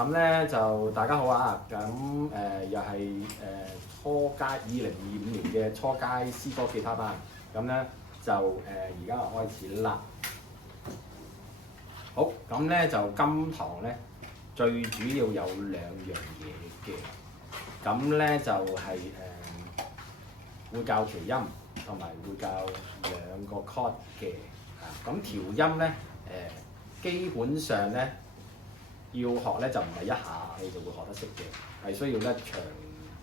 咁咧就大家好啊！咁又係初階2025年嘅初階詩歌吉他班。咁咧就而家開始啦。好，咁咧就今堂咧最主要有兩樣嘢嘅。咁咧就係會教調音，同埋會教兩個 chord 嘅。咁調音咧基本上咧要學咧就唔係一下你就會學得識嘅，係需要咧長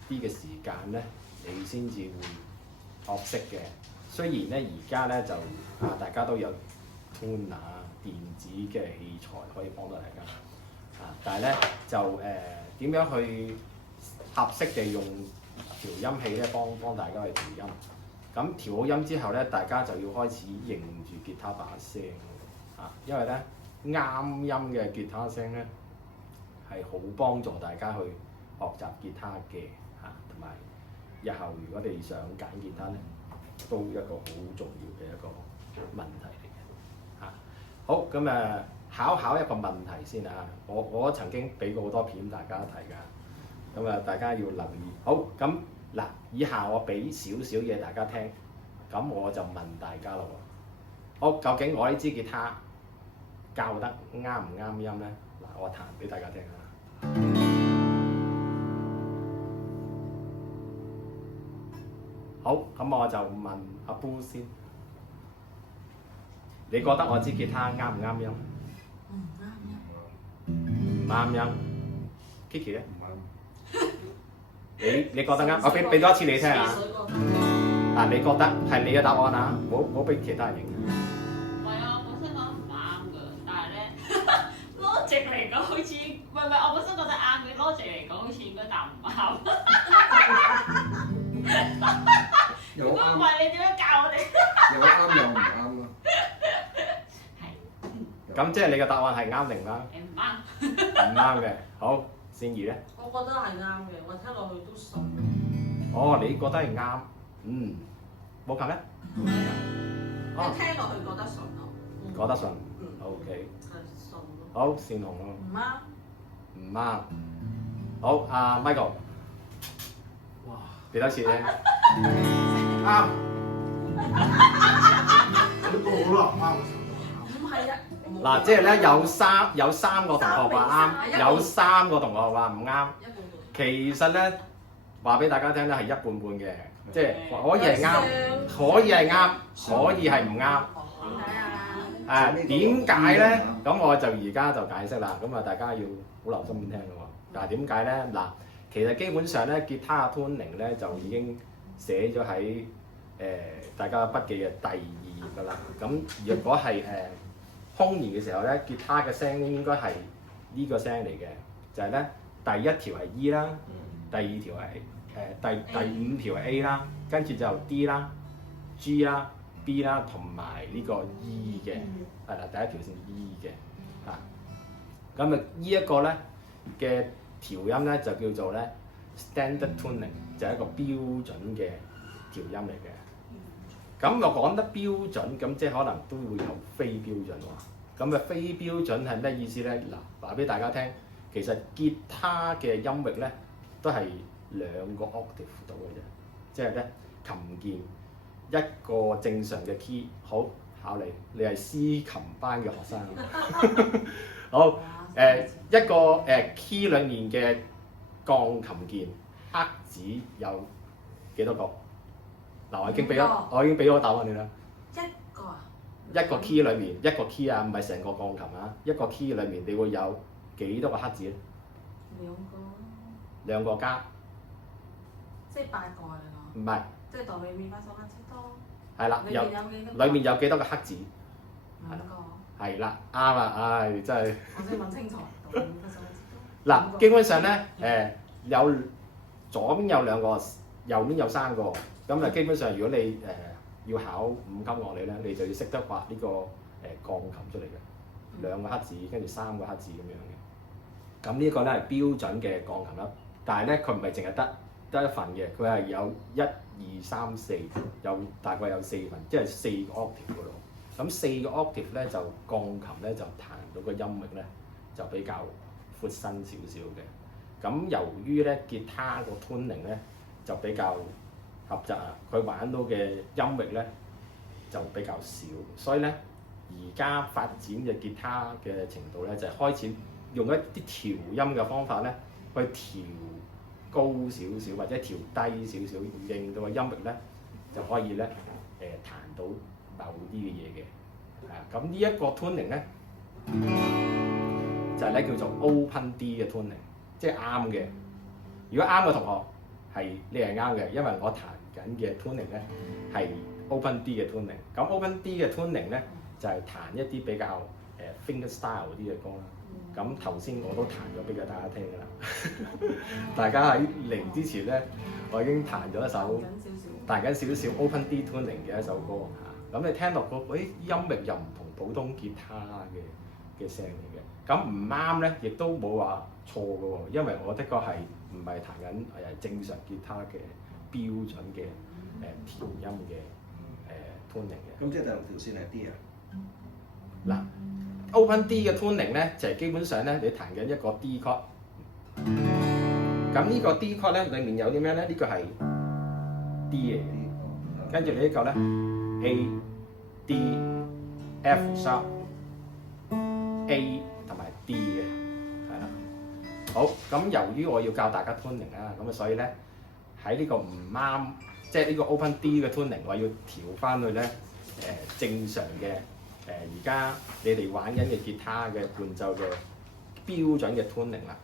啲嘅時間咧你先至會學識嘅。雖然咧而家咧就大家都有 tuner 電子嘅器材可以幫到大家，但係咧就點樣去合適地用調音器咧幫大家去調音。咁調好音之後咧，大家就要開始認住吉他把聲因為咧啱音嘅吉他聲咧係好幫助大家去學習吉他嘅同埋日後如果你想揀吉他咧，都一個好重要嘅一個問題嚟嘅好，咁考一個問題先我曾經俾過好多片大家睇㗎，咁大家要留意。好，咁嗱，以下我俾少少嘢大家聽，咁我就問大家咯喎，究竟我呢支吉他教得啱唔啱音咧？嗱，我彈俾大家聽下。好，咁我就問阿 Boo 先，你覺得我支吉他啱唔啱音？唔啱音。Kiki 咧？唔啱。你覺得啱？我俾多一次你聽下。你覺得係你嘅答案啊？唔好俾其他人影。唔係啊，我本身覺得唔啱㗎，但係咧 logic 嚟講好似唔係，我本身覺得啱嘅 logic 嚟講好似應該答唔啱。如果唔係你點樣教我哋？有啱有唔啱咯。係。咁即係你嘅答案係啱定唔啱？唔啱。唔啱嘅。好，善儀咧？我覺得係啱嘅，我聽落去都順。你覺得係啱？冇琴咧？你聽落去覺得順咯。覺得順。OK。係順咯。好，善紅咯。唔啱。唔啱。好，阿 Michael。哇！幾多次咧？啱。呢個好啦，啱。唔係啊。嗱，即係咧有三個同學話啱，有3個同學話唔啱。其實咧話俾大家聽咧係一半半嘅，即係可以係啱，可以係啱，可以係唔啱。點解啊？點解咧？咁我就而家就解釋啦。咁大家要好留心咁聽咯喎。嗱，點解咧？嗱，其實基本上咧，吉他嘅 tuning 咧就已經寫咗喺大家筆記嘅第2頁㗎啦。咁如果係空弦嘅時候咧，吉他嘅聲應該係呢個聲嚟嘅，就係咧第1條係 E 啦，第2條係第5條係 A 啦，跟住就 D 啦、G 啦、B 啦同埋呢個 E 嘅，係啦，第1條先 E 嘅咁呢一個咧嘅調音咧就叫做咧 standard tuning， 就係一個標準嘅調音嚟嘅。咁我講得標準，咁即係可能都會有非標準喎。咁非標準係咩意思咧？嗱，話俾大家聽，其實吉他嘅音域咧都係2個 octave 度嘅啫，即係咧琴鍵一個正常嘅 key。好，考你係 C 琴班嘅學生。好，一個key 裡面嘅鋼琴鍵黑子有幾多個？嗱，我已經俾咗答案你啦。一個啊？一個 key 裡面，一個 key 唔係成個鋼琴一個 key 裡面你會有幾多個黑子咧？2個加。即係8個啊？唔係。即係哆來咪發嗦拉西哆。係啦，裡面有幾多個黑子？2個。係啦，啱啦，真係。我先問清楚。哆來咪發嗦拉西哆。嗱，基本上咧有左邊有2個，右邊有3個。咁基本上如果你要考5級樂理咧，你就要識得畫呢個鋼琴出嚟嘅，2個黑子跟住3個黑子咁樣嘅。咁呢個咧係標準嘅鋼琴啦，但係咧佢唔係淨係得一份嘅，佢係有1、2、3、4，大概有4份，即係4個 octave 嗰度。咁4個 octave 咧就鋼琴咧就彈到個音域咧就比較闊身少少嘅。咁由於咧吉他個 tuning 咧就比較狹窄啊，佢玩到嘅音域咧就比較少，所以咧而家發展嘅吉他嘅程度咧就係開始用一啲調音嘅方法咧去調高少少或者調低少少，令到個音域咧就可以咧彈到某啲嘅嘢嘅。咁呢一個 tuning 咧就係咧叫做 open D 嘅 tuning， 即係啱嘅。如果啱嘅同學係你係啱嘅，因為我彈緊嘅 tuning 咧係 open D 嘅 tuning。咁 open D 嘅 tuning 咧就係彈一啲比較finger style 啲嘅歌啦。咁頭先我都彈咗俾大家聽㗎啦。大家喺嚟之前咧，我已經彈咗一首彈緊少少 open D tuning 嘅一首歌嚇。咁你聽落個音域又唔同普通吉他嘅聲嚟嘅。咁唔啱咧，亦都冇話錯嘅喎，因為我的確係唔係彈緊正常吉他嘅標準嘅調音嘅tuning嘅。咁即係第六條線係 D 啊？嗱，open D 嘅 tuning 咧就係基本上咧你彈緊一個 D chord。咁呢個 D chord 咧裡面有啲咩咧？呢個係 D 嚟嘅，跟住你呢個咧 A、D、F sharp、A 同埋 D 嘅，係啦。好，咁由於我要教大家 tuning 啦，咁啊所以咧喺呢個唔啱，即係呢個 open D 嘅 tuning， 我要調翻去咧正常嘅而家你哋玩緊嘅吉他嘅伴奏嘅標準嘅 tuning 啦。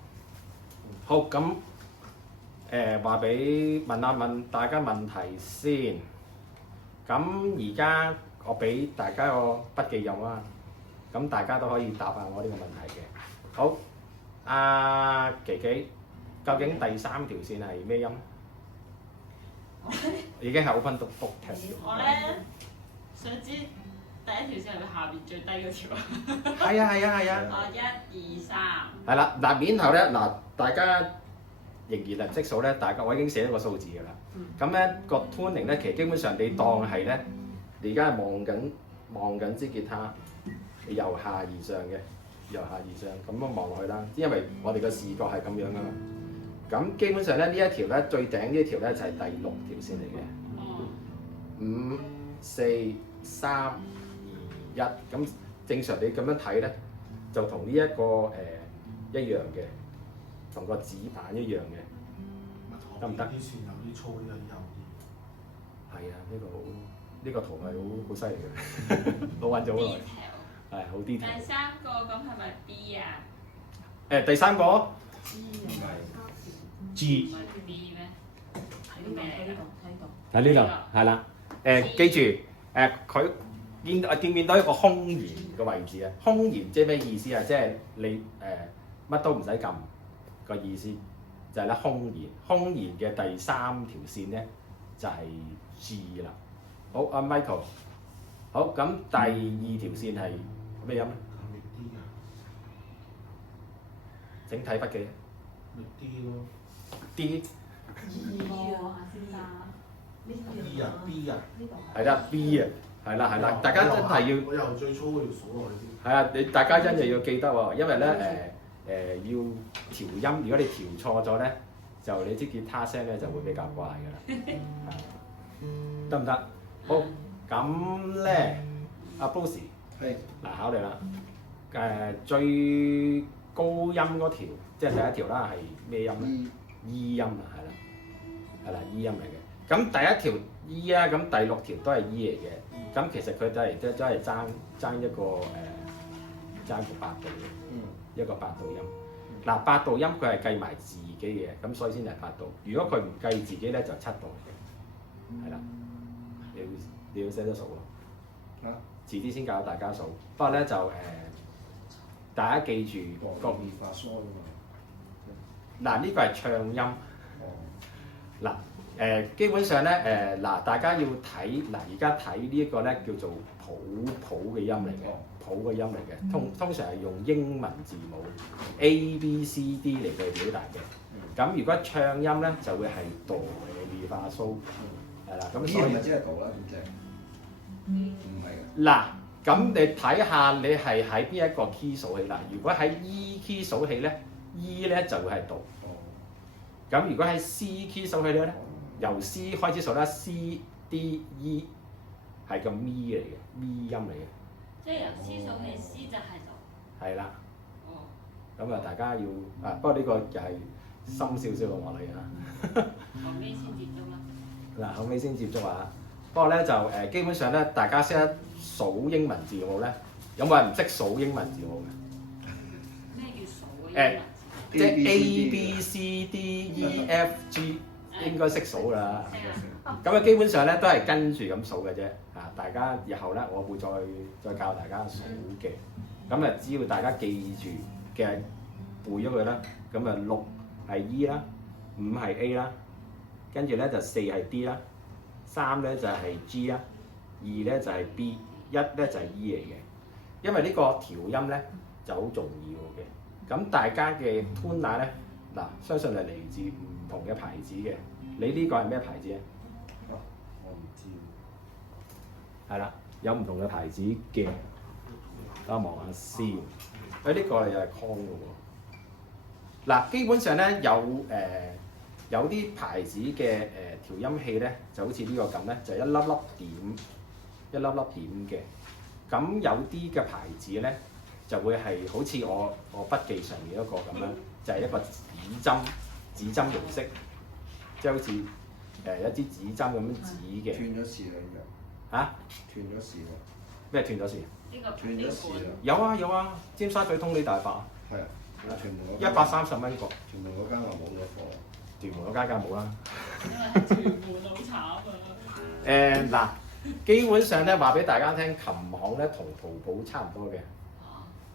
好，咁問大家問題先。咁而家我俾大家個筆記用啦，咁大家都可以答下我呢個問題嘅。好，阿琪琪，究竟第三條線係咩音？已經係 open book test。我咧想知第一條線係咪下邊最低嗰條？係啊。哦，1、2、3。係啦，嗱面頭咧，嗱大家仍然係識數咧，我已經寫咗個數字㗎啦。咁咧個 tuning 咧，其實基本上你當係咧，你而家係望緊支吉他，由下而上嘅，由下而上咁樣望落去啦。因為我哋個視覺係咁樣㗎嘛。咁基本上咧呢一條咧最頂呢一條咧就係第六條線嚟嘅。5、4、3、2、1，咁正常你咁樣睇咧，就同呢一個一樣嘅，同個指板一樣嘅。得唔得？啲線有啲粗，有啲幼啲。係啊，呢個圖係好犀利嘅，我揾咗好耐。係好 detail。第三個咁係咪 B 啊？第三個 G 唔係 B 咩？喺呢度，喺呢度係啦。記住佢見唔見到一個空弦嘅位置啊？空弦即係咩意思啊？即係你乜都唔使撳個意思，就係咧空弦。空弦嘅第三條線咧就係 G 啦。好，阿 Michael，好，咁第二條線係咩音咧？咪 D 啊，整體筆記咪 D 咯。 D B 啊 B 啊，係啦 B 啊，係啦，大家真係要。我由最粗嗰條數落去先。係啊，大家真係要記得喎，因為咧要調音，如果你調錯咗咧，就你支吉他聲咧就會比較怪㗎啦。得唔得？好，咁咧，阿 Bruce，係嗱考你啦。最高音嗰條，即係第一條啦，係咩音咧？E 音啊，係啦，E 音嚟嘅。咁第一條 E 啊，咁第六條都係 E 嚟嘅。咁其實佢都係爭一個爭個八度嘅，一個八度音。嗱，八度音佢係計埋自己嘅，咁所以先係八度。如果佢唔計自己咧，就七度嘅，係啦。你要識得數咯。遲啲先教大家數。不過咧就大家記住個咪發嗦㗎嘛。嗱，呢個係唱音。嗱基本上咧大家要睇而家睇呢一個咧叫做譜嘅音嚟嘅，譜嘅音嚟嘅，通常係用英文字母 A B C D 嚟去表達嘅。咁如果唱音咧就會係哆咪發蘇，係啦。咁所以咪即係度啦，咁即係唔係嘅。嗱，咁你睇下你係喺邊一個 key 數起啦。如果喺 E key 數起咧， E 咧就會係度。哦。咁如果喺 C key 數起咗咧，由 C 開始數啦 ，C D E 係個咪嚟嘅，咪音嚟嘅。即係由 C 數起 C 就係度。係啦。哦。咁啊，大家要啊，不過呢個又係深少少嘅話題啊。後尾先接觸啦。嗱，後尾先接觸啊。不過咧就基本上咧，大家識得數英文字母咧，有冇人唔識數英文字母嘅？咩叫數嘅英文字？即係 A B C D E F G 應該識數㗎啦。咁啊，基本上咧都係跟住咁數嘅啫。啊，大家日後咧，我會再教大家數嘅。咁啊，只要大家記住嘅背咗佢啦。咁啊，六係 E 啦，五係 A 啦，跟住咧就四係 D 啦，三咧就係 G 啦，二咧就係 B， 一咧就係 E 嚟嘅。因為呢個調音咧就好重要嘅。咁大家嘅 tuner 咧，嗱，相信係嚟自唔同嘅牌子嘅。你呢個係咩牌子啊？我唔知。係啦，有唔同嘅牌子嘅。等我望下先。呢個又係 Con 嘅喎。嗱，基本上咧有啲牌子嘅調音器咧，就好似呢個咁咧，就一粒粒點嘅。咁有啲嘅牌子咧，就會係好似我筆記上面一個咁樣，就係一個指針形式，即係好似一支指針咁樣指嘅。斷咗線啦，依家。嚇？斷咗線啦。咩斷咗線？呢個斷咗線啦。有啊，尖沙咀通利大發係啊，屯門嗰130蚊個。屯門嗰間話冇咗貨。屯門嗰間梗係冇啦。因為屯門好慘啊！嗱，基本上咧話俾大家聽，琴行咧同淘寶差唔多嘅，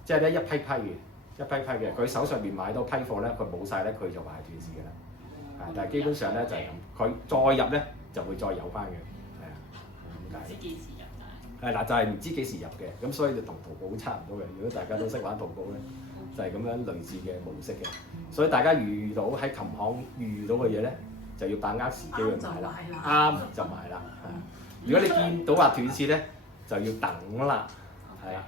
即係咧一批嘅，佢手上面買到批貨咧，佢冇晒咧，佢就話係斷市嘅啦。但係基本上咧就係咁，佢再入咧就會再有翻嘅，係啊，咁解。唔知幾時入但係嗱，就係唔知幾時入嘅，咁所以就同淘寶差唔多嘅。如果大家都識玩淘寶咧，就係咁樣類似嘅模式嘅。所以大家遇到喺琴行遇到嘅嘢咧，就要把握時機去買啦，啱就買啦。如果你見到話斷線咧，就要等啦，係啦。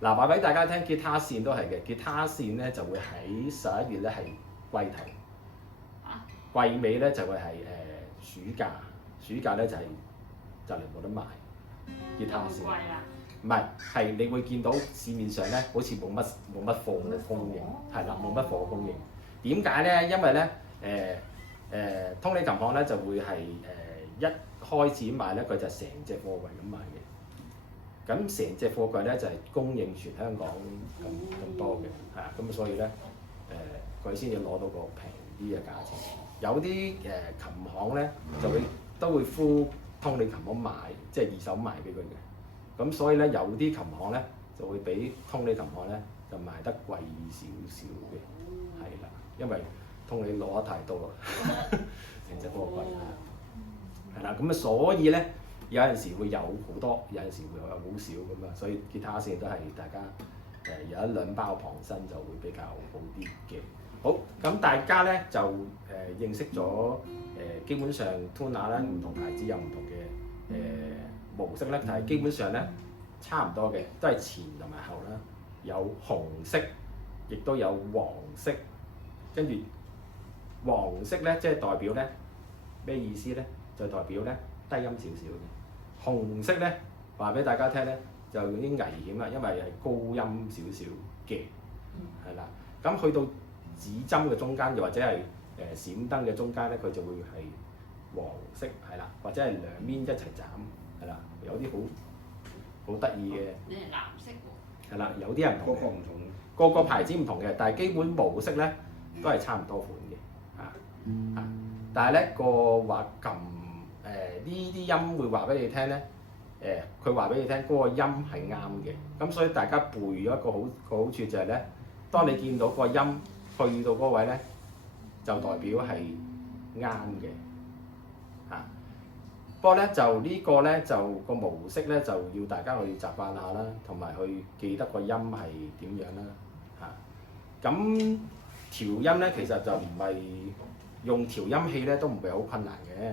嗱，話俾大家聽，吉他線都係嘅，吉他線咧就會喺11月咧係季頭，季尾咧就會係暑假，暑假咧就嚟冇得賣吉他線。唔係，係你會見到市面上咧好似冇乜貨嘅供應，係啦，冇乜貨供應。點解咧？因為咧通利琴行咧就會係一開始賣咧，佢就成隻貨櫃咁賣嘅。咁成隻貨櫃咧就係供應全香港咁多嘅，係啊，咁所以咧佢先至攞到個平啲嘅價錢。有啲琴行咧都會呼通利琴行賣，即係二手賣俾佢嘅。咁所以咧有啲琴行咧就會比通利琴行咧就賣得貴少少嘅，係啦，因為通利攞得太多啦，成隻貨櫃係啦，咁啊所以咧有陣時會有好多，有陣時會有好少咁啊，所以吉他線都係大家有一兩包傍身就會比較好啲嘅。好，咁大家咧就認識咗基本上 tuner 咧唔同牌子有唔同嘅模式咧，但係基本上咧差唔多嘅，都係前同埋後啦。有紅色，亦都有黃色，跟住黃色咧即係代表咧咩意思咧？就代表咧低音少少嘅。紅色咧話俾大家聽咧就有啲危險啦，因為係高音少少嘅，係啦。咁去到指針嘅中間，又或者係閃燈嘅中間咧，佢就會係黃色，係啦，或者係兩邊一齊斬，係啦，有啲好得意嘅。你係藍色喎。係啦，有啲人唔同嘅，個個唔同嘅。個個牌子唔同嘅，但係基本模式咧都係差唔多款嘅，啊，但係咧個話撳呢啲音會話俾你聽咧，佢話俾你聽嗰個音係啱嘅，咁所以大家背咗一個好處就係咧，當你見到個音去到嗰位咧，就代表係啱嘅，嚇。不過咧就呢個咧就個模式咧就要大家去習慣下啦，同埋去記得個音係點樣啦，嚇。咁調音咧其實就唔係用調音器咧都唔係好困難嘅，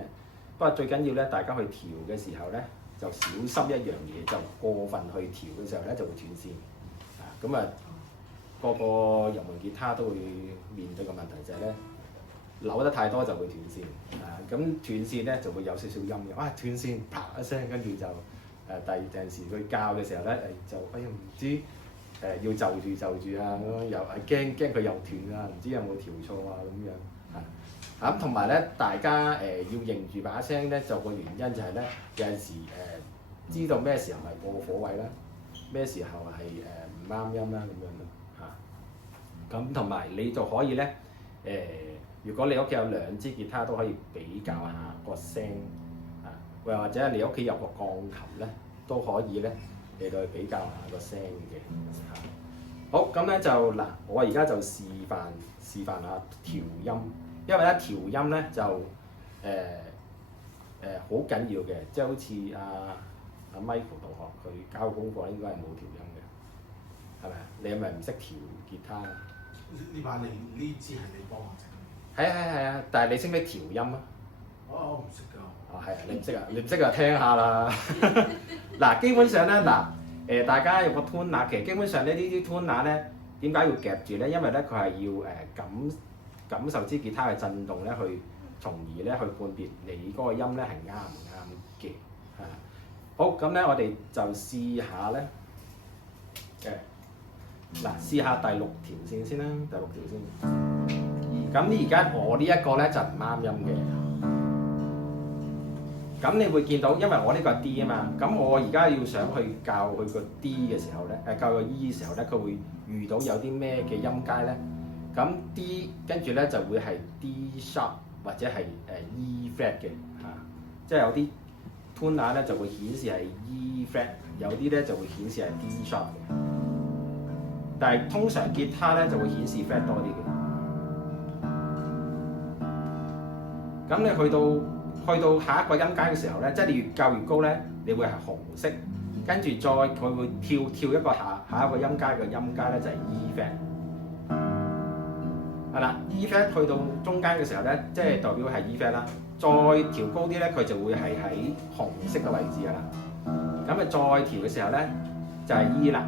不過最緊要咧大家去調嘅時候咧就小心一樣嘢，就過分去調嘅時候咧就會斷線，咁啊個個入門吉他都會面對嘅問題就係咧，扭得太多就會斷線，咁斷線咧就會有少少音嘅，哇斷線啪一聲，跟住就第二陣時佢教嘅時候咧就哎呀唔知要就住啊咁樣，又驚佢又斷啊，唔知有冇調錯啊咁樣咁同埋咧大家要認住把聲咧，就個原因就係咧有陣時知道咩時候係過火位啦，咩時候係唔啱音啦咁樣咯咁同埋你就可以咧如果你屋企有兩支吉他都可以比較下個聲又或者你屋企有個鋼琴咧都可以咧嚟到去比較下個聲嘅好咁咧就嗱，我而家就示範下調音，因為咧調音咧就好緊要嘅，即係好似阿 Michael 同學佢交功課應該係冇調音嘅，係咪啊？你係咪唔識調吉他？呢把呢支係你幫我整？係啊，但係你識唔識調音啊？我唔識㗎。係啊，你唔識啊？你唔識就聽下啦。嗱，基本上咧大家有個 tuner， 其實基本上咧呢啲 tuner咧點解要夾住咧？因為咧佢係要感受支吉他嘅震動咧，從而咧去判別你嗰個音咧係啱唔啱嘅。好，咁咧我哋就試下咧試下第6條線先啦，第6條先。咁而家我呢一個咧就唔啱音嘅。咁你會見到，因為我呢個係 D 啊嘛，咁我而家要想去教佢個 D 嘅時候咧，教個 E 嘅時候咧，佢會遇到有啲咩嘅音階咧？咁 D 跟住咧就會係 D sharp 或者係E flat 嘅即係有啲 tuner 咧就會顯示係 E flat， 有啲咧就會顯示係 D sharp 嘅。但係通常吉他咧就會顯示 flat 多啲嘅。咁你去到下一個音階嘅時候咧，即係你越教越高咧，你會係紅色，跟住再佢會跳一個下一個音階嘅音階咧就係 E flat， 係啦 ，E flat 去到中間嘅時候咧，即係代表係 E flat 啦，再調高啲咧，佢就會係喺紅色嘅位置㗎啦。咁再調嘅時候咧就係 E 啦，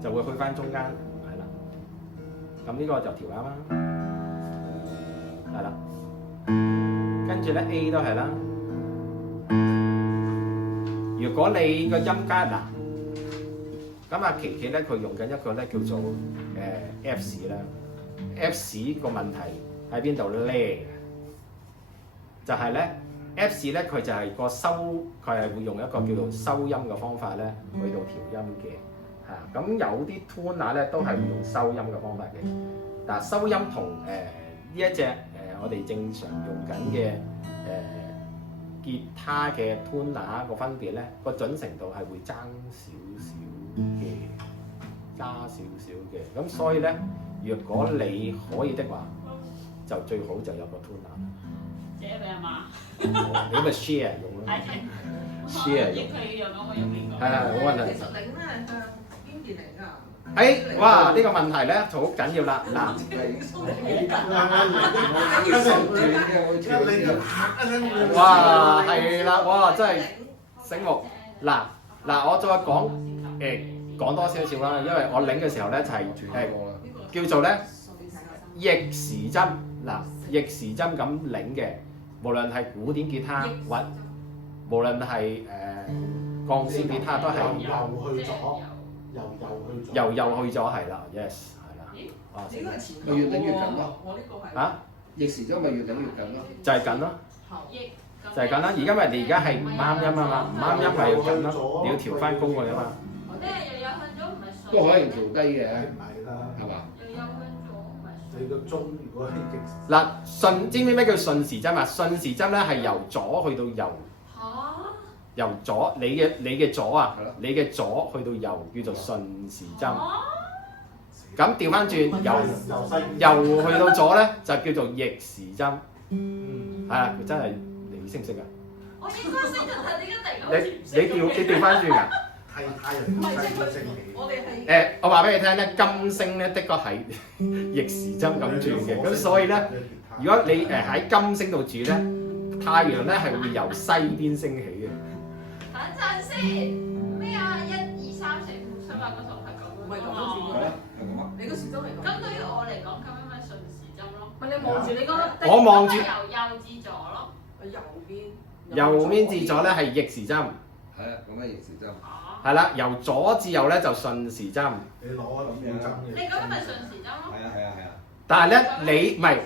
就會去返中間。咁呢個就調啱啦，係啦，跟住咧 A 都係啦。如果你個音階咁阿琪琪咧佢用緊一個咧叫做F 市啦。F 市個問題喺邊度咧？就係咧 F 市咧佢就係個佢係會用一個叫做收音嘅方法咧去到調音嘅。咁有啲 tuner 咧都係會用收音嘅方法嘅，但係收音同呢一隻我哋正常用緊嘅吉他嘅 tuner 個分別咧，個準程度係會爭少少嘅，咁所以咧，如果你可以的話，就最好就有個 tuner。借俾阿媽。你咪 share 用咯。share 用。佢用咁我用呢個。係啊，冇問題。其實領咧向邊邊嚟㗎？哇！呢個問題咧就好緊要啦。嗱，哇，係啦，哇，真係醒目。嗱，我再講多少少啦，因為我領嘅時候咧就係叫做咧逆時針。逆時針咁領嘅，無論係古典吉他或無論係鋼線吉他都係右去咗，係啦 ，yes 係啦。應該係前咪越領越緊咯。我呢個係逆時針咪越領越緊咯。就係緊咯，就係緊啦。而家咪你而家係唔啱音啊嘛，唔啱音咪要緊咯，你要調翻高佢啊嘛。咩又有向左唔係順？都可以調低嘅，唔係啦，係嘛？又有向左唔係順。你個鐘如果係逆時，順知唔知咩叫順時針啊？順時針咧係由左去到右。由左，你嘅左啊，你嘅左去到右叫做順時針。咁調翻轉右去到左咧就叫做逆時針。係啊，真係你識唔識啊？我應該識㗎，但係點解突然間好似唔識咁嘅？你調翻轉㗎？太人唔係佢我哋係我話俾你聽咧，金星咧的確係逆時針咁轉嘅，咁所以咧，如果你喺金星度住咧，太陽咧係會由西邊升起嘅。等陣先，咩啊？1、2、3、4、5、7、8、法嗰首係咁唔係咁樣樣係啊，係咁啊。你個時針嚟講。咁對於我嚟講，咁樣咪順時針咯。唔係你望住你嗰個我望住由右至左咯。右邊。右邊至左咧係逆時針，係啊，咁嘅逆時針。哦。係啦，由左至右咧就順時針。你攞咁樣針嘅。你咁樣咪順時針咯。係啊，係啊，係啊。但係咧，你唔係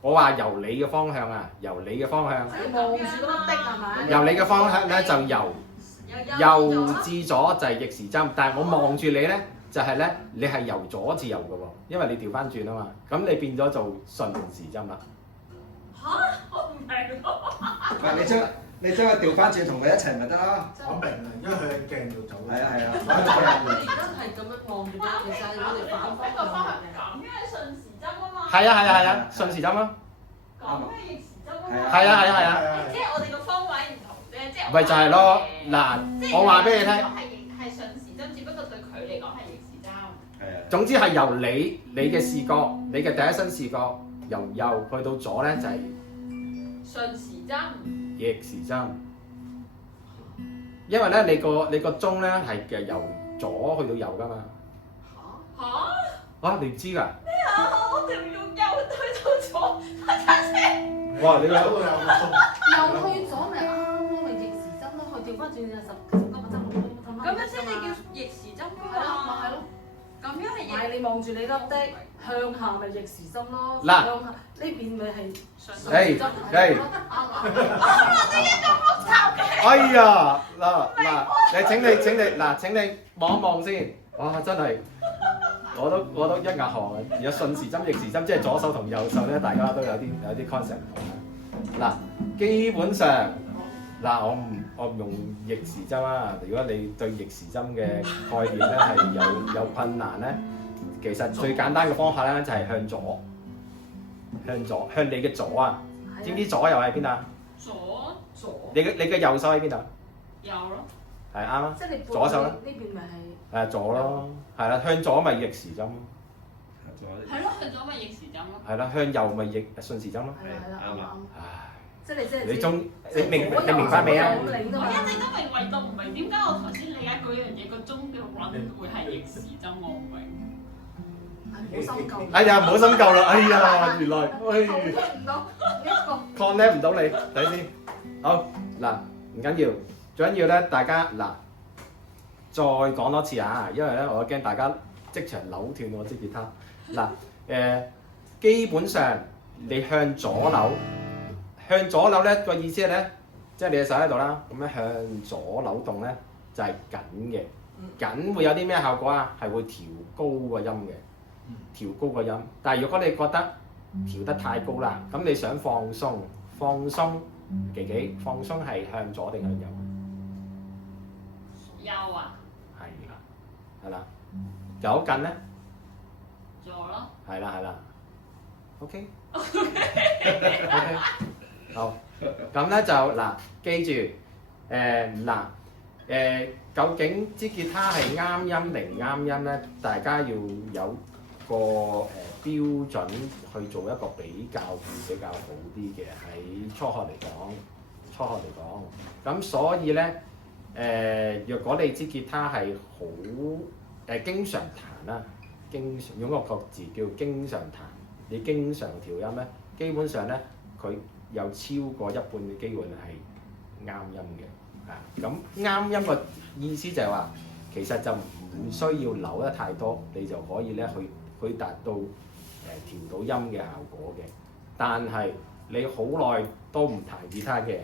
我話由你嘅方向啊，由你嘅方向，你望住嗰個的係咪？由你嘅方向咧就由右至左就係逆時針，但係我望住你咧就係咧，你係由左至右嘅喎，因為你調翻轉啊嘛，咁你變咗做順時針啦。嚇！我唔明喎。唔係你將佢調翻轉同佢一齊咪得咯。我明啦，因為佢喺鏡度走。係啊係啊。我而家係咁樣望住嘅，其實係我哋反方呢個方向向嘅。咁樣係順時針啊嘛。係啊係啊係啊，順時針咯。咁樣係逆時針啊嘛。係啊係啊係啊。即係我哋個方位唔同啫，即係。咪就係咯，嗱，我話俾你聽，係順時針，只不過對佢嚟講係逆時針。係啊。總之係由你嘅視覺，你嘅第一身視覺由右去到左咧就係順時針。逆時針。因為咧，你個鐘咧係由左去到右噶嘛。嚇！啊，你唔知㗎？咩啊？我條用右推到左，我真係。哇！你嗰度有個鐘。右去左咪啱咯，咪逆時針咯，佢調翻轉就十個針咁樣先至叫逆時針㗎係咯，咪係嘛。咯。咁樣係唔係你望住你粒的向下咪逆時針咯，嗱向下呢邊咪係順誒時針誒咯，哎呀，嗱，請你望一望先。哇！真係，我都一額汗啊！而家順時針、逆時針，即係左手同右手咧，大家都有啲 concept 唔同啦。嗱，基本上嗱，我唔用逆時針啦。如果你對逆時針嘅概念咧係有困難咧，其實最簡單嘅方法咧就係向左，向你嘅左啊！知唔知左右喺邊啊？左。你嘅右手喺邊度？右咯。係啱啊！即係你左手咧呢邊咪係。係左咯，係啦，向左咪逆時針咯，係咯，向左咪逆時針咯。係啦，向右咪順時針咯。係啦，啱啱。唉，即係你即係你明白未啊？我一直都唯獨唔明點解我頭先理解嗰樣嘢個鐘嘅韻會係逆時針，我唔明。唔好深究。哎呀，唔好深究啦！哎呀，原來頭聽唔到呢一個。connect 唔到你，睇先。好嗱，唔緊要，最緊要咧，大家嗱。再講多次啊，因為咧我驚大家即場扭斷我支吉他。嗱基本上你向左扭咧個意思係咧，即係你嘅手喺度啦，咁樣向左扭動咧就係緊嘅，緊會有啲咩效果啊？係會調高個音嘅，調高個音。但係如果你覺得調得太高啦，咁你想放鬆，放鬆係向左定向右？右啊！係啦，有近咧，左咯。係啦，OK，好，咁咧就嗱，記住，究竟支吉他係啱音定唔啱音咧？大家要有個標準去做一個比較會比較好啲嘅，喺初學嚟講，咁所以咧。若果你支吉他係好經常彈啦，用個字叫經常彈，你經常調音咧，基本上咧佢有超過一半嘅機會係啱音嘅。咁啱音個意思就係話，其實就唔需要扭得太多，你就可以咧去達到調到音嘅效果嘅。但係你好耐都唔彈吉他嘅。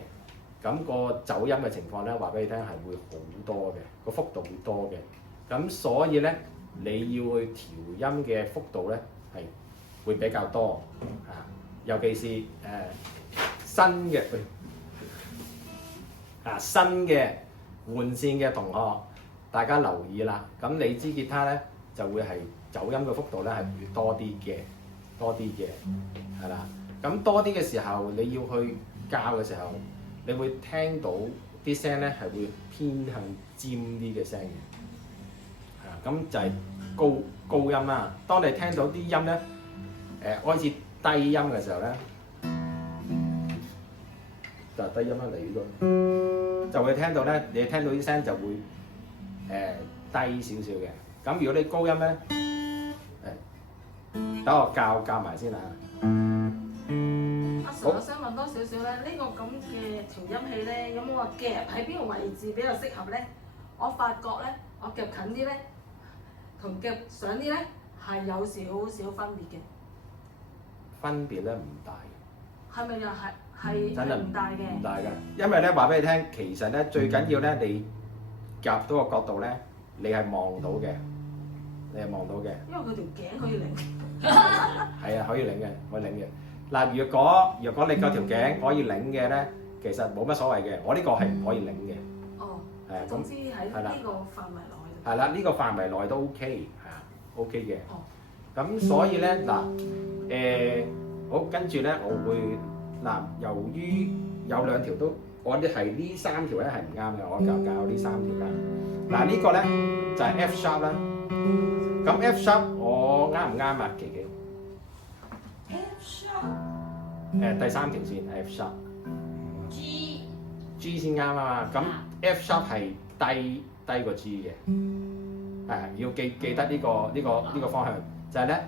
咁個走音嘅情況咧，話俾你聽係會好多嘅，個幅度會多嘅。咁所以咧，你要去調音嘅幅度咧係會比較多嚇，尤其是新嘅新嘅換線嘅同學，大家留意啦。咁你支吉他咧就會係走音嘅幅度咧係會多啲嘅，係啦。咁多啲嘅時候，你要去教嘅時候。你會聽到啲聲咧係會偏向尖啲嘅聲嘅，咁就係高音啦。當你聽到啲音咧，開始低音嘅時候咧，就低音啦嚟呢個，就會聽到咧，你聽到啲聲就會低少少嘅。咁如果你高音咧，等我教埋先啊。阿 Sir，我想問多少少咧，呢個咁嘅調音器咧，有冇話夾喺邊個位置比較適合咧？我發覺咧，我夾近啲咧，同夾上啲咧係有少少分別嘅。分別咧唔大，係咪又係真係唔大嘅？唔大㗎。因為咧話俾你聽，其實咧最緊要咧你夾到個角度咧，你係望到嘅，你係望到嘅。因為佢條頸可以擰。係啊，可以擰嘅，可以擰嘅。嗱，如果你個條頸可以擰嘅咧，其實冇乜所謂嘅。我呢個係唔可以擰嘅。哦。係啊，總之喺呢個範圍內就。係啦，呢個範圍內都 OK，係啊 OK 嘅。哦。咁所以咧嗱，好跟住咧，我會嗱，由於有兩條都，我哋係呢三條咧係唔啱嘅，我教呢三條啦。嗱呢個咧就係 F sharp 啦。咁 F sharp 我啱唔啱啊？琪琪？ F sharp 第三條線係 F sharp。 G G 先啱啊嘛。咁 F sharp 係低過 G 嘅，係要記得呢個方向，就係咧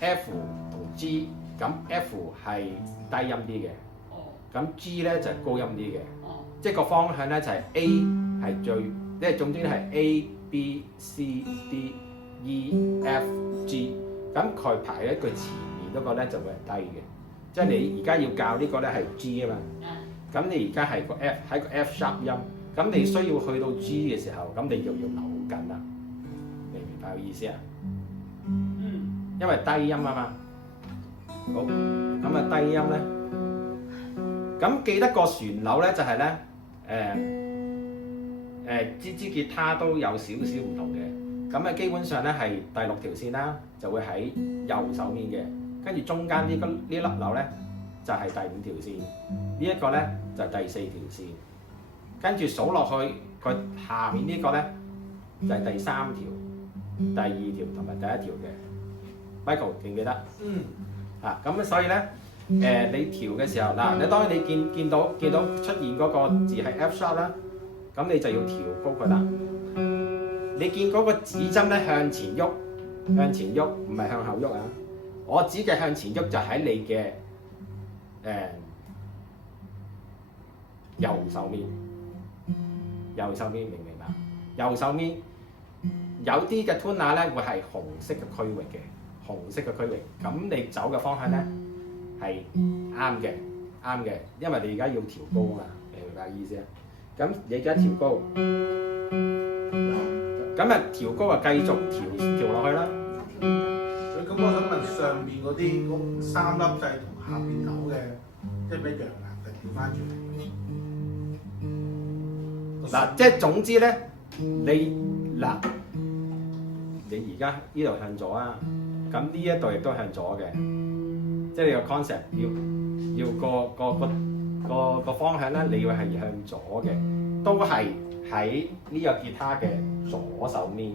F 同 G。咁 F 係低音啲嘅，咁 G 咧就係高音啲嘅，即係個方向咧就係 A 係最，即係總之係 A B C D E F G， 咁佢排喺佢前面嗰個咧就會係低嘅，即係你而家要教呢個咧係 G 啊嘛，咁你而家係個 F 喺個 F sharp 音，咁你需要去到 G 嘅時候，咁你就要扭緊啦，明唔明白個意思啊？因為低音啊嘛。好，咁啊低音咧，咁記得個旋鈕咧就係咧，支吉他都有少少唔同嘅，咁啊基本上咧係第六條線啦，就會喺右手面嘅，跟住中間呢粒鈕咧就係第五條線，呢一個咧就係第四條線，跟住數落去佢下面呢個咧就係第三條、第二條同埋第一條嘅。Michael 記唔記得？咁所以咧，你調嘅時候嗱，你當然你見到出現嗰個字係 F sharp 啦，咁你就要調高佢啦。你見嗰個指針咧向前喐，唔係向後喐啊！我指嘅向前喐就喺你嘅右手面，明唔明白？右手面有啲嘅 tuner 咧會係紅色嘅區域嘅。紅色嘅區域，咁你走嘅方向咧係啱嘅，因為你而家要調高啊嘛，明唔明白意思啊？咁你而家調高，咁啊調高啊繼續調落去啦。咁我想問上邊嗰啲三粒掣同下邊扭嘅一唔一樣啊？定調翻轉？嗱，即係總之咧，你而家呢度向左啊。咁呢一度亦都向左嘅，即係你個 concept 要個方向咧，你要係向左嘅，都係喺呢個吉他嘅左手面，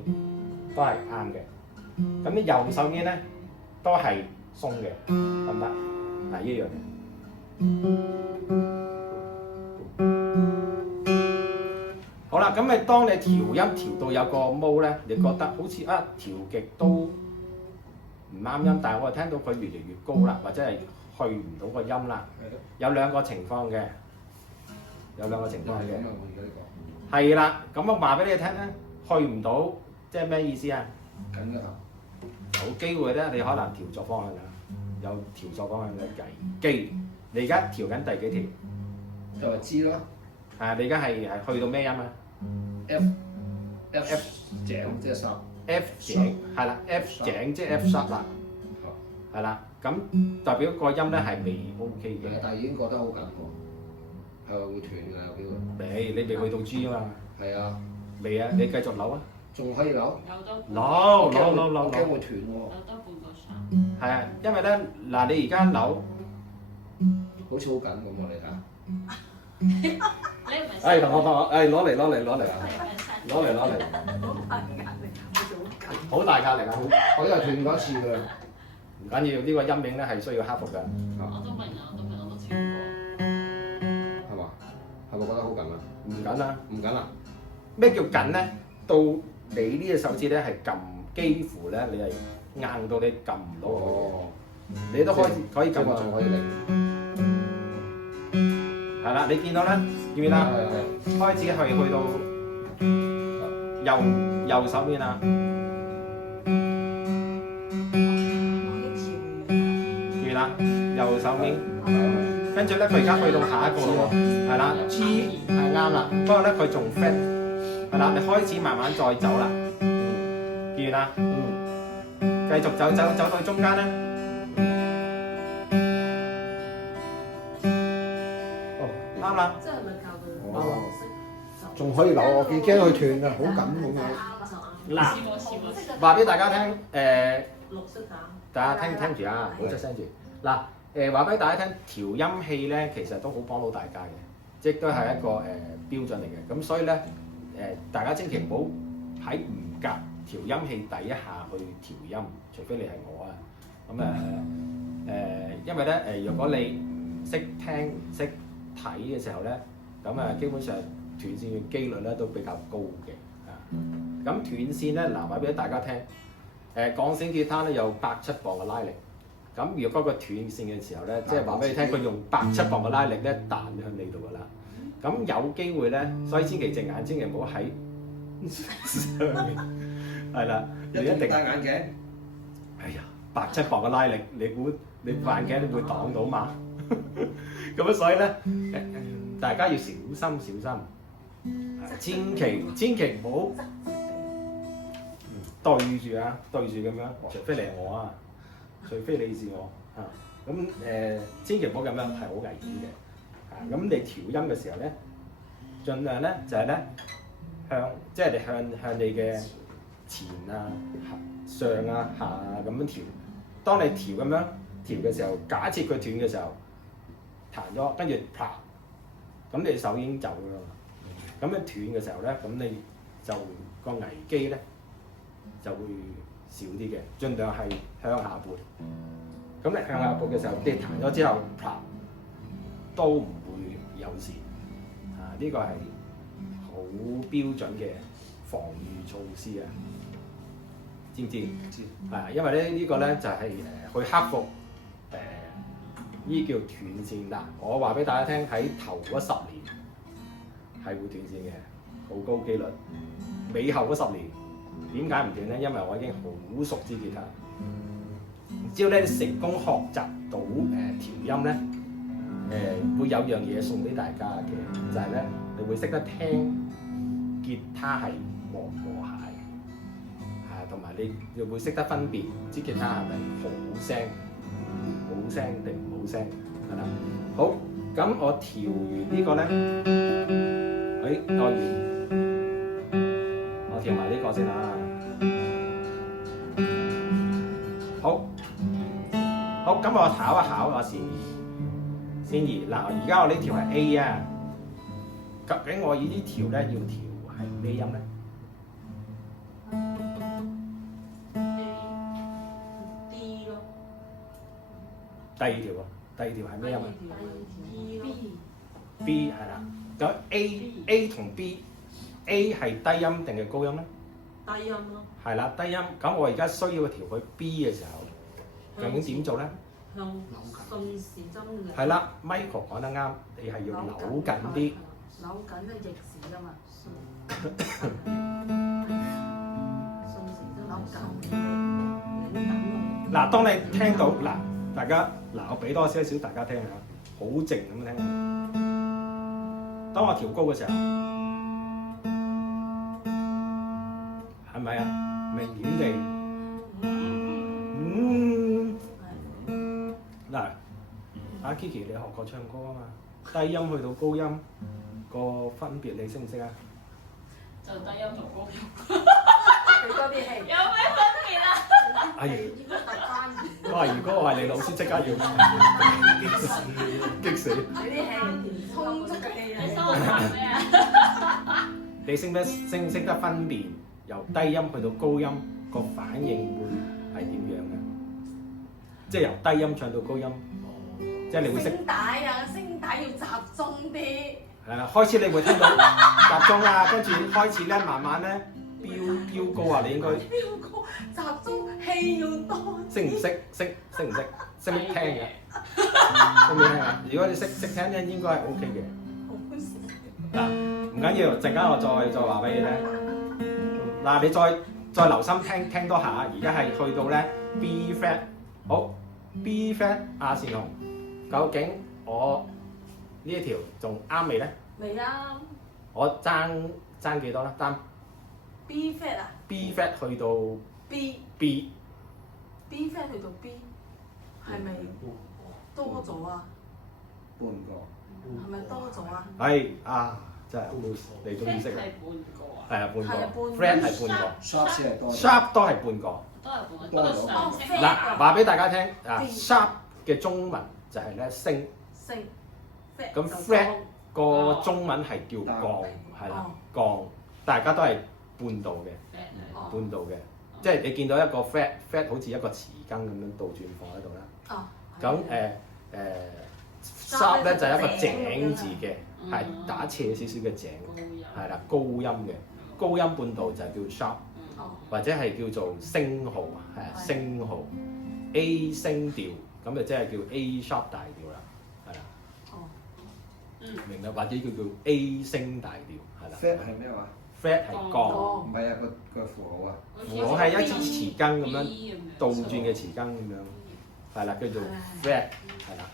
都係啱嘅。咁啲右手面咧都係鬆嘅，得唔得？係一樣嘅。好啦，咁你當你調音調到有個 mode 咧，你覺得好似調極都唔啱音，但係我係聽到佢越嚟越高啦，或者係去唔到個音啦。有兩個情況嘅，係啦。咁我話俾你聽咧，去唔到即係咩意思啊？緊㗎啦。有機會咧，你可能調錯方向啦，有調錯方向嘅機。你而家調緊第幾條？就係知咯。係啊，你而家係去到咩音啊 F 井即係 sharp。F 井係啦 ，F 井即係 F sharp 啦，係啦，咁代表個音咧係未 OK 嘅。但係已經覺得好緊喎，係會斷㗎有機會。你未去到 G 啊嘛？係啊。未啊，你繼續扭啊。仲可以扭？扭，我驚會斷喎。扭多半個手。係啊，因為咧嗱，你而家扭，好似好緊咁喎，你睇下。你唔係？同我，攞嚟，好大壓力，好大壓力啊！我因為斷過一次㗎。唔緊要，呢個陰影咧係需要克服㗎。我都明啊，我都跳過。係嘛？係咪覺得好緊啊？唔緊啦，唔緊啦。咩叫緊咧？到你呢隻手指咧係撳，幾乎咧你係硬到你撳唔到佢嘅，你都可以撳啊，仲可以擰。係啦，你見到啦，見唔見啦？開始去到右手邊啦，見唔見啦？右手邊，跟住咧佢而家去到下一個咯喎，係啦 ，G 係啱啦，不過咧佢仲 flat，係啦，你開始慢慢再走啦，見唔見啦？繼續走到中間咧，啱啦。即係咪教佢哦識仲可以扭，我幾驚佢斷㗎，好緊咁樣。嗱，試過試過。話俾大家聽，綠色打。大家聽住啊，唔好出聲住。嗱，話俾大家聽，調音器咧其實都好幫到大家嘅，即係都係一個標準嚟嘅。咁所以咧大家千祈唔好喺唔夾調音器底下去調音，除非你係我啊。咁因為咧如果你唔識聽唔識睇嘅時候咧，咁基本上斷線嘅機率咧都比較高嘅啊。咁斷線咧，嗱話俾大家聽，鋼線吉他咧有107磅嘅拉力。咁如果嗰個斷線嘅時候咧，即係話俾你聽，佢用107磅嘅拉力咧彈向你度㗎啦。咁有機會咧，所以千祈隻眼千祈唔好喺上面，係啦，你一定戴眼鏡。哎呀，107磅嘅拉力，你估你副眼鏡會擋到嘛？咁所以咧，大家要小心，千祈唔好對住啊，對住咁樣，除非你係我啊，除非你是我啊，咁千祈唔好咁樣，係好危險嘅。咁你調音嘅時候咧，盡量咧就係咧即係你向你嘅前啊、上啊、下啊咁樣調。當你調咁樣調嘅時候，假設佢斷嘅時候，彈咗，跟住啪，咁你手已經走咗啦嘛。咁樣斷嘅時候咧，咁你就個危機咧就會少啲嘅，盡量係向下撥。咁你向下撥嘅時候，你彈咗之後，啪都唔會有事。呢個係好標準嘅防禦措施啊！知唔知？知。係因為咧呢個咧就係去克服呢叫斷線嗱。我話俾大家聽，喺頭嗰10年係會斷線嘅，好高機率。尾後嗰10年點解唔斷咧？因為我已經好熟知吉他。只要咧你成功學習到調音咧，會有樣嘢送俾大家嘅，就係咧你會識得聽吉他係和唔和諧，同埋你會識得分辨支吉他係咪好聲定唔好聲，係啦。好，咁我調完呢個咧，我調埋呢個先啊。好，咁我考一考阿善兒嗱，而家我呢條係 A 啊，究竟我呢條咧要調係咩音咧？ D 咯。第二條喎，第二條係咩音啊 B ？B 係啦，咁 A 同 B，A 係低音定係高音咧？低音咯。係啦，低音。咁我而家需要調去 B 嘅時候，究竟點做咧？向順時針嘅。係啦 ，Michael 講得啱，你係要扭緊啲。扭緊即係逆時㗎嘛。順時針扭緊。擰緊。嗱，當你聽到嗱，大家嗱，我俾多些少大家聽下，好靜咁樣聽。當我調高嘅時候，係咪啊？明顯地。嗱，阿 Kiki 你學過唱歌啊嘛？低音去到高音個分別你識唔識啊？就低音同高音，俾多啲氣。有咩分別啊？哎呀，應該特單元。哇！如果我係你老師，即刻要激死！俾啲氣，充足嘅氣啊！你收我賺咩啊？你識得分辨由低音去到高音個反應會係點樣嘅？即係由低音唱到高音，即係你會識。聲帶啊，聲帶要集中啲。係啦，開始你會聽到集中啦，跟住開始咧，慢慢咧飆高啊！你應該飆高，集中氣要多啲。識唔識？識唔識聽嘅？識唔識聽啊？如果你識聽咧，應該係 OK 嘅。嗱，唔緊要，陣間我再話俾你聽。嗱，你再留心聽多下，而家係去到咧 B flat， 好 B flat 亞線紅，究竟我呢一條仲啱未咧？未啱。我爭幾多咧？爭 B flat 啊 B flat 去到 ？B B B flat 去到 B， 係咪多咗啊？半個。係咪多咗啊？係啊，真係好，你終於識啦。係半個啊，係啊，半係啊個半 flat 係半個 sharp 先係多。 ，sharp 都係半個。都係半個，不過上升多咗嗱，話俾大家聽啊 B ，sharp 嘅中文就係咧升，升 flat 咁就 flat 降個中文係叫降，係啦，降，大家都係半度嘅，哦半度嘅，即係你見到一個 flat 好似一個匙羹咁樣倒轉放喺度啦。哦。咁sharp 咧就係一個井字嘅，係打斜少少嘅井，係啦，高音嘅，高音半度就係叫 sharp。哦。或者係叫做升號，係啊，升號 A 升調，咁就即係叫 A sharp 大調啦，係啦，哦。明啦，或者叫 A 升大調，係啦。 flat 係咩話？ flat 係降，唔係啊，個符號啊。我係一支匙羹咁樣倒轉嘅匙羹咁樣，係啦，叫做 flat，係啦，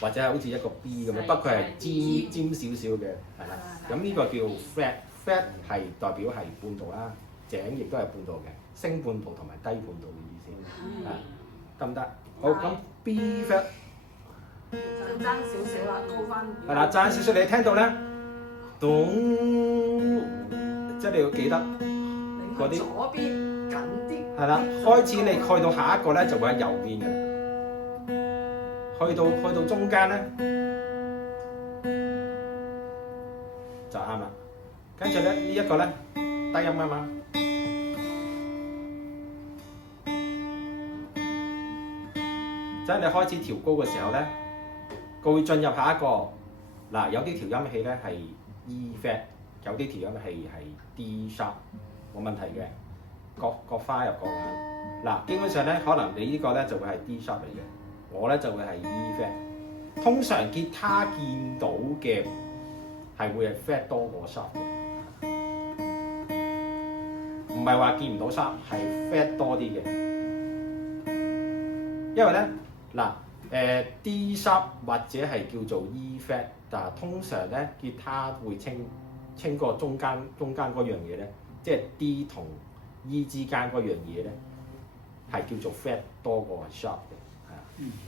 或者係好似一個 B 咁樣，不過係尖少少嘅，係啦。咁呢個叫 flat 係代表係半度啦。井亦都係半度嘅，升半度同埋低半度嘅意思，啊，得唔得？好，咁 B flat 就爭少少啦，高翻。係啦，爭少少，你聽到咧，咚，即係你要記得嗰啲左邊緊啲。係啦，開始你去到下一個咧就會喺右邊嘅，去到中間咧就啱啦，跟住咧呢一個咧低音啊嘛。即係你開始調高嘅時候咧，佢會進入下一個嗱，有啲調音器咧係 E flat， 有啲調音器係 D sharp， 冇問題嘅，各花入各眼。嗱，基本上咧，可能你呢個咧就會係 D sharp 嚟嘅，我咧就會係 E flat。通常吉他見到嘅係會係 flat 多過 sharp 嘅，唔係話見唔到 sharp， 係 flat 多啲嘅，因為咧。嗱，D sharp 或者係叫做 E flat， 但係通常咧，吉他會稱個中間嗰樣嘢咧，即係 D 同 E 之間嗰樣嘢咧，係叫做 flat 多過 sharp 嘅，係啊。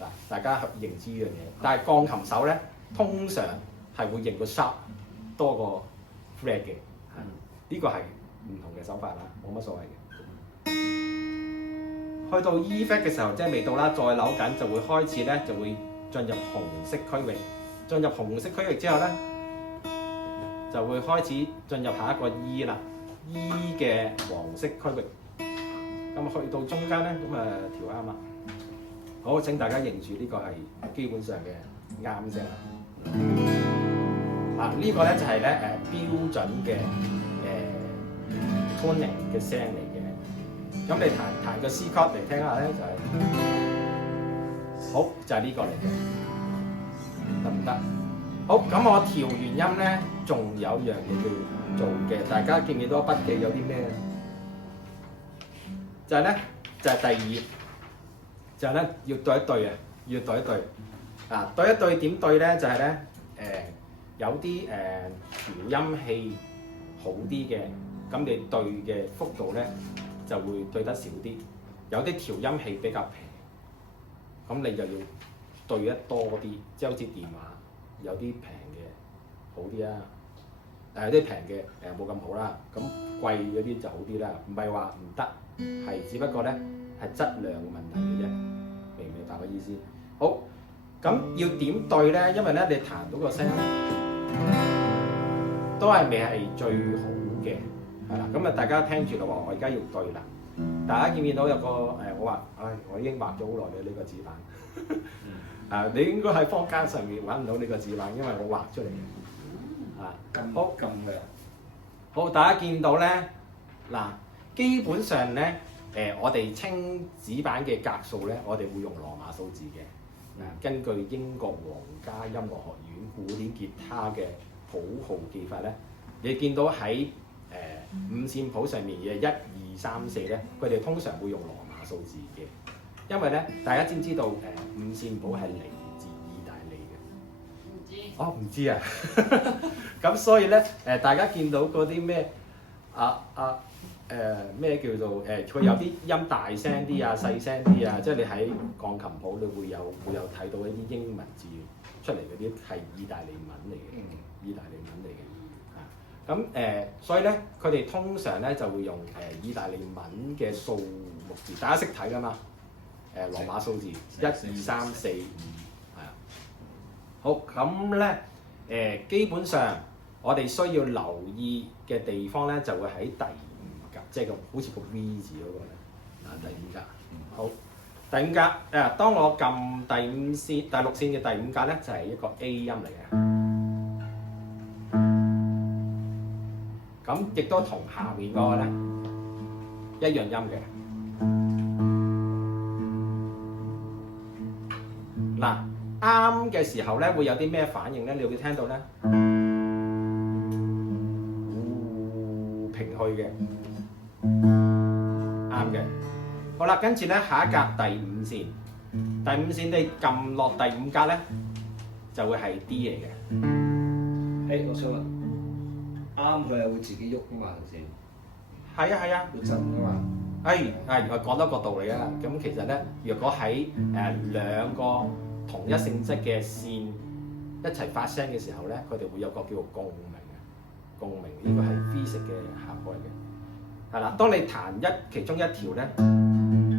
嗱，大家認知呢樣嘢，但係鋼琴手咧，通常係會認個 sharp 多過 flat 嘅，係呢個係唔同嘅手法啦，冇乜所謂嘅。去到 E flat 嘅時候，即係未到啦，再扭緊就會開始咧，就會進入紅色區域。進入紅色區域之後咧，就會開始進入下一個 E 啦。E 嘅黃色區域，咁去到中間咧，咁調啱啦。好，請大家認住呢個係基本上嘅啱聲啦。呢個咧就係咧標準嘅tuning 嘅聲嚟嘅。咁你彈個 C chord 嚟聽下咧，就係好，就係呢個嚟嘅，得唔得？好，咁我調完音咧，仲有樣嘢要做嘅，大家記唔記到筆記有啲咩？就係咧，就係第二頁，就係咧要對一對啊，要對一對。啊，對一對點對咧？就係咧，有啲調音器好啲嘅，咁你對嘅幅度咧，就會對得少啲，有啲調音器比較平，咁你就要對得多啲，即係好似電話有啲平嘅好啲啊，有啲平嘅冇咁好啦，咁貴嗰啲就好啲啦，唔係話唔得，係只不過咧係質量嘅問題嘅啫，明唔明白個意思？好，咁要點對咧？因為咧你彈到個聲都係未係最好嘅。係啦，咁啊大家聽住咯喎，我而家要對啦。大家見唔見到有個我話，我已經畫咗好耐嘅呢個指板。你應該喺坊間上面揾唔到呢個指板，因為我畫出嚟嘅。好，咁嘅。好，大家見到咧，嗱基本上咧，我哋清指版嘅格數咧，我哋會用羅馬數字嘅。根據英國皇家音樂學院古典吉他嘅譜號記法咧，你見到喺五線譜上面嘅1、2、3、4咧，佢哋通常會用羅馬數字嘅，因為咧，大家知唔知道五線譜係嚟自意大利嘅？唔知。哦，唔知啊！咁所以咧，大家見到嗰啲咩咩叫做佢有啲音大聲啲啊、細聲啲啊，即係你喺鋼琴譜你會有睇到一啲英文字出嚟嗰啲係意大利文嚟嘅，意大利文嚟嘅。咁所以咧，佢哋通常咧就會用意大利文嘅數目字，大家識睇㗎嘛？羅馬數字1、2、3、4、5，係啊。好，咁咧基本上我哋需要留意嘅地方咧，就會喺第5格，即係好似個 V 字嗰個咧，第5格。好，第5格當我撳第6線嘅第5格咧，就係一個 A 音嚟嘅。咁亦都同下面嗰個咧一樣音嘅。嗱，啱嘅時候咧會有啲咩反應咧？你會聽到咧，平去嘅，啱嘅。好啦，跟住咧下一格第5線，第5線你撳落第5格咧就會係 D 嚟嘅。我想問。啱佢係會自己喐噶嘛？頭先係啊，會震噶嘛？我講多個道理啊。咁其實咧，若果喺兩個同一性質嘅線一齊發聲嘅時候咧，佢哋會有個叫做共鳴嘅。共鳴呢個係 physics 嘅效果嚟嘅。係啦，當你彈其中一條咧，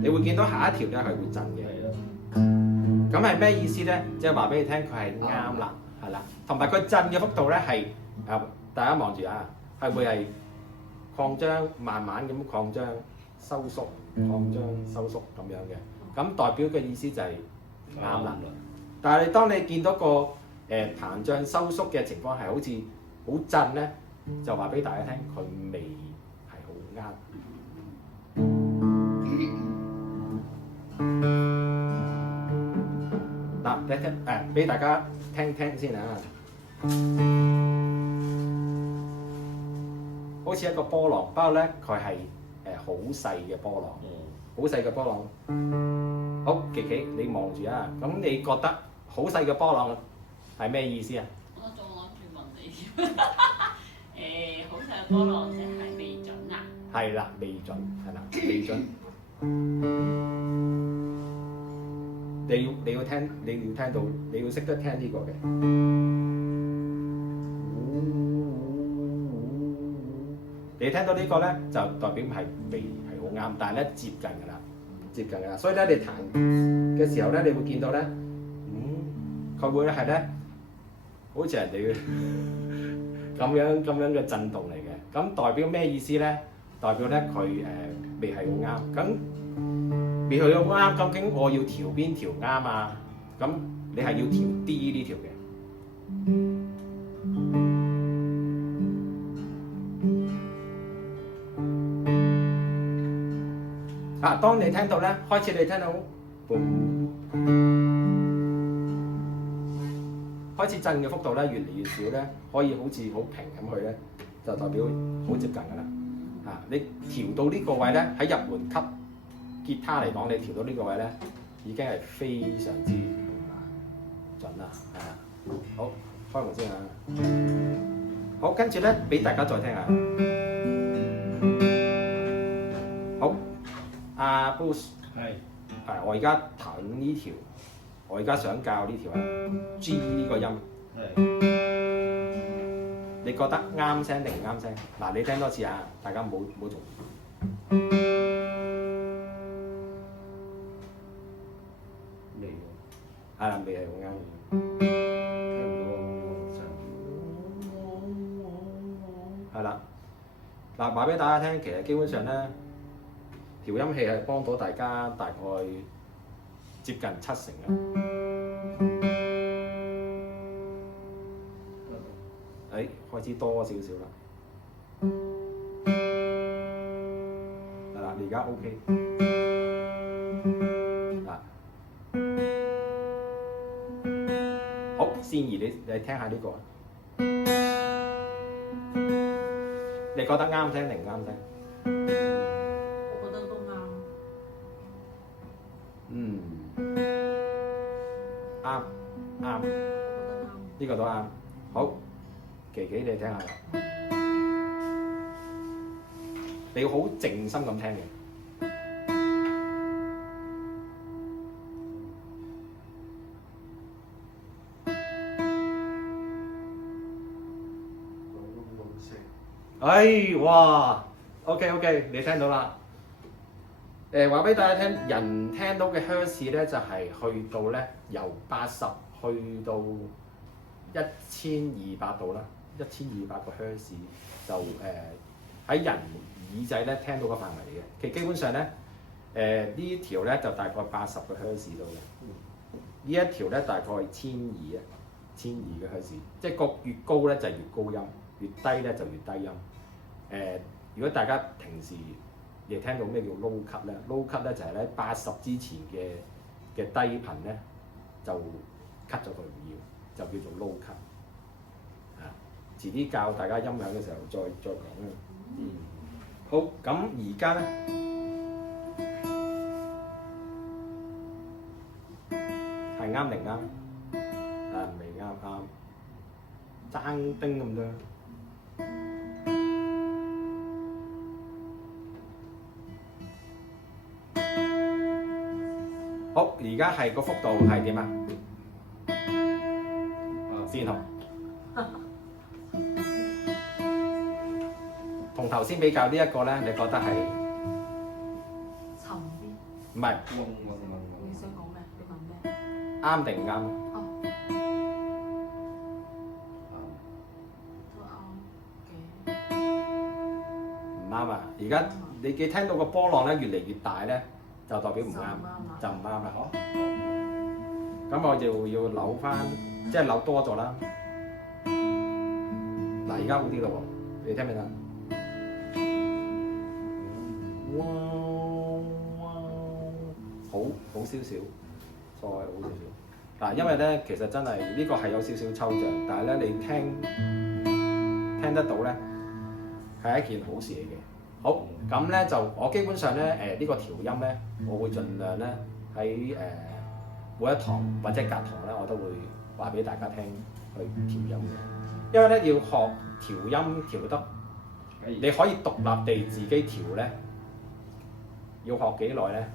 你會見到下一條咧係會震嘅。咁係咩意思咧？即係話俾你聽，佢係啱啦，係啦。同埋佢震嘅幅度咧係大家望住啊，係會係擴張，慢慢咁擴張、收縮、擴張、收縮咁樣嘅。咁代表嘅意思就係啱啦。但係當你見到個膨脹收縮嘅情況係好似好震咧，就話俾大家聽，佢未係好啱。嗱，俾大家聽聽先啊。好似一個波浪，不過咧佢係好細嘅波浪，好細嘅波浪。好，琪琪你望住啊，咁你覺得好細嘅波浪係咩意思啊？我仲諗住問你添，好細嘅波浪即係未準啊？係啦，未準，係啦，未準。你要聽到，你要識得聽呢個嘅。你聽到呢個咧，就代表係未係好啱，但係咧接近㗎啦，接近㗎啦。所以咧，你彈嘅時候咧，你會見到咧，佢會係咧，好似人哋咁樣嘅震動嚟嘅。咁代表咩意思咧？代表咧佢未係好啱。咁未係好啱，究竟我要調邊條啱啊？咁你係要調 D 呢條嘅。當你聽到咧，開始你聽到，開始震嘅幅度咧越嚟越少咧，可以好似好平咁去咧，就代表好接近㗎啦。你調到呢個位咧，喺入門級吉他嚟講，你調到呢個位咧，已經係非常之準啦。係啊，好，開門先啊。好，跟住咧，俾大家再聽下。好。阿 Bruce 我而家彈呢條，我而家想教呢條啊 G 呢個音，你覺得啱聲定唔啱聲？嗱，你聽多次啊，大家唔好做。未喎，係啦，未係好啱。聽唔到。係啦，嗱，話俾大家聽，其實基本上咧。調音器係幫到大家大概接近70%嘅。開始多少少啦。而家 OK。啊，好，善兒你聽下呢個，你覺得啱聽定唔啱聽？我覺得都啱。嗯，啱，我覺得啱。呢個都啱。好，琪琪你聽下啦，你要好靜心咁聽嘅。哎，哇 ！OK， 你聽到啦。話俾大家聽，人聽到嘅 Hertz 咧就係去到咧由80去到1200度啦，1200個 Hertz 就喺人耳仔咧聽到個範圍嚟嘅。其實基本上咧呢條咧就大概80個 Hertz 度嘅，呢一條咧大概1200啊，1200嘅 Hertz，即係個越高咧就越高音，越低咧就越低音。如果大家平時你聽到咩叫 low cut 咧 ？low cut 咧就係咧80之前嘅低頻咧就 cut 咗佢唔要，就叫做 low cut。啊，遲啲教大家音響嘅時候再講啦。嗯，好，咁而家咧係啱定啱？啊，未啱，爭丁咁多。好，而家係個幅度係點啊？先紅，同頭先比較呢一個咧，你覺得係沉啲。唔係你想講咩？你問咩？啱定唔啱？哦，都啱嘅。唔啱啊！而家你聽到個波浪咧越嚟越大咧，就代表唔啱，就唔啱啦。咁我就要扭翻，即係扭多咗啦。嗱，而家好啲咯喎，你聽唔聽得？好少少，再好少少。嗱，因為咧其實真係呢個係有少少抽象，但係咧你聽得到咧係一件好事嚟嘅。好，咁咧就我基本上咧呢個調音咧，我會盡量咧喺每一堂或者隔堂咧，我都會話俾大家聽去調音嘅。因為咧要學調音調得，你可以獨立地自己調咧，要學幾耐咧？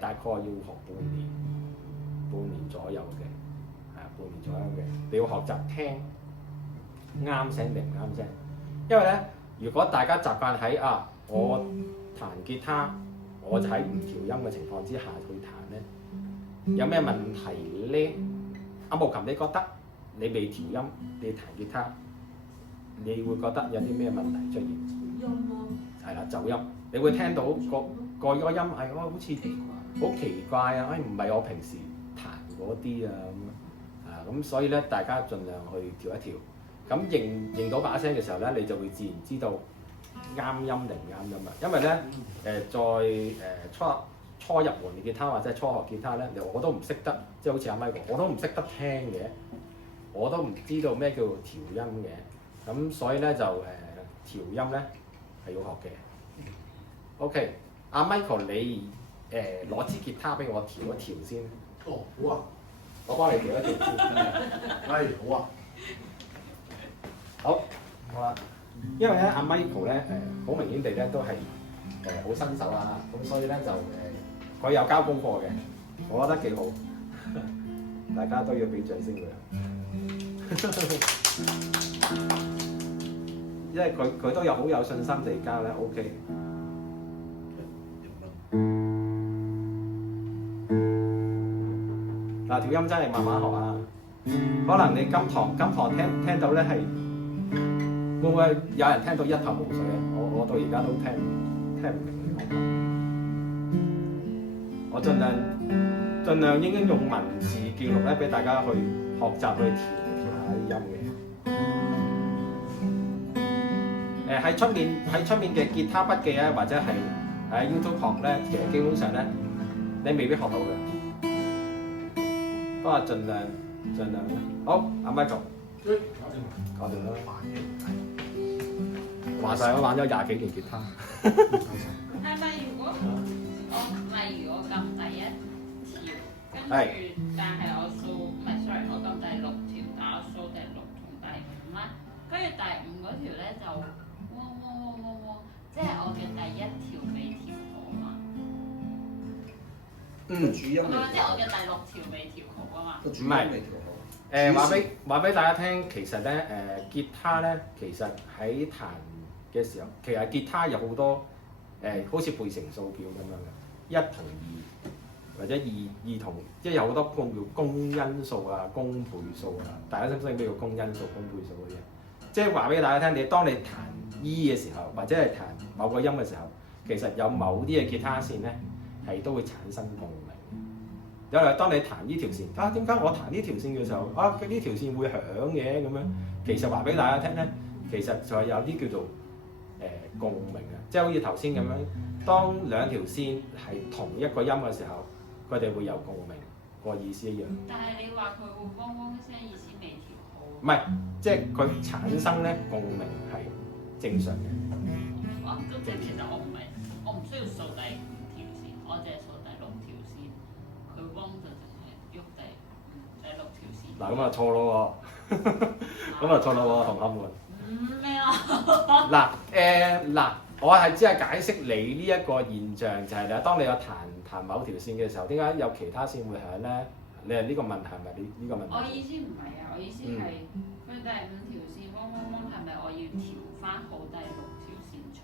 大概要學半年左右嘅，半年左右嘅。你要學習聽啱聲定唔啱聲，因為咧。如果大家習慣喺我彈吉他，我就喺唔調音嘅情況之下去彈咧，有咩問題咧？阿慕琴，你覺得你未調音，你彈吉他，你會覺得有啲咩問題出現？音咯。係啦，走音，你會聽到個音係好似好奇怪啊！唔係我平時彈嗰啲啊咁所以咧，大家盡量去調一調。咁認到把聲嘅時候咧，你就會自然知道啱音定唔啱音啦。因為咧在初入門嘅吉他或者初學吉他咧，我都唔識得，即係好似阿 Michael，我都唔識得聽嘅，我都唔知道咩叫調音嘅。咁所以咧就調音咧係要學嘅。OK， 阿 Michael 你攞支吉他俾我調一調先。哦，好啊，我幫你調一調先。係好啊。好啦，因為咧阿 Michael 咧好明顯地咧都係好新手啊，咁所以咧就佢有交功課嘅，我覺得幾好，大家都要俾掌聲佢。因為佢都有好有信心地交咧 ，OK。嗱，調音真係慢慢學啊，可能你今堂聽到咧係。會唔會有人聽到一頭霧水啊？我到而家都聽唔明你講乜。我盡量應該用文字記錄咧，俾大家去學習去調下啲音嘅。喺出面嘅吉他筆記啊，或者係喺 YouTube 學咧，其實基本上咧，你未必學到嘅。不過盡量啦。好，阿 Michael，搞掂啦。話晒我玩咗廿幾年吉他。係咪如果例如我撳第一條，跟住但係我數唔係 sorry，我撳第6條，但我數第6同第5啦，跟住第5嗰條咧就嗡，即係我嘅第1條未調好啊嘛。主音唔係，即係我嘅第6條未調好啊嘛。個主音未調好。話俾大家聽，其實咧吉他咧，其實喺彈嘅時候，其實吉他有好多好似背乘數表咁樣嘅，1同2或者2同，即係有好多叫公因數啊、公倍數啊。大家識唔識咩叫公因數、公倍數嗰啲啊？即係話俾大家聽，當你彈 E 嘅時候，或者係彈某個音嘅時候，其實有某啲嘅吉他線咧係都會產生共鳴。有嚟當你彈呢條線，點解我彈呢條線嘅時候，呢條線會響嘅咁樣？其實話俾大家聽咧，其實就係有啲叫做共鳴啊，即係好似頭先咁樣，當兩條線係同一個音嘅時候，佢哋會有共鳴，個意思一樣。但係你話佢會嗡嗡聲，意思未調好。唔係，即係佢產生咧共鳴係正常嘅。咁即係其實我唔需要數第5條線，我淨係數第6條線，佢嗡就淨係喐第6條線。嗱咁啊錯咯喎，咁啊錯咯喎，同學們。咩啊？嗱，我係只係解釋你呢一個現象，就係咧，當你有彈某條線嘅時候，點解有其他線會響咧？你係呢個問題係咪呢個問題？我意思唔係啊，我意思係佢第5條線嗡嗡嗡，係咪我要調翻好第6條線錯？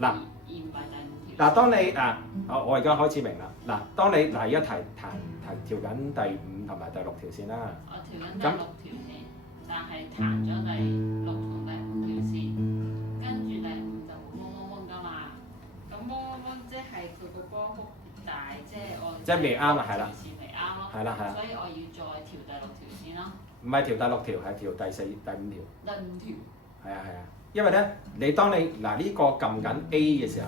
嗱，而唔係第5條。嗱，當你我而家開始明啦。嗱，當你而家調緊第5同埋第6條線啦。我調緊第6條線，但係彈咗第6同第5條線，跟住第5就會嗡嗡嗡㗎嘛。咁嗡嗡嗡即係佢個波幅大，即係我即係未啱啦，係啦。線未啱咯。係啦。所以我要再調第6條線咯。唔係調第6條，係調第4、第5條。第5條。係啊，因為咧，當你呢個撳緊 A 嘅時候，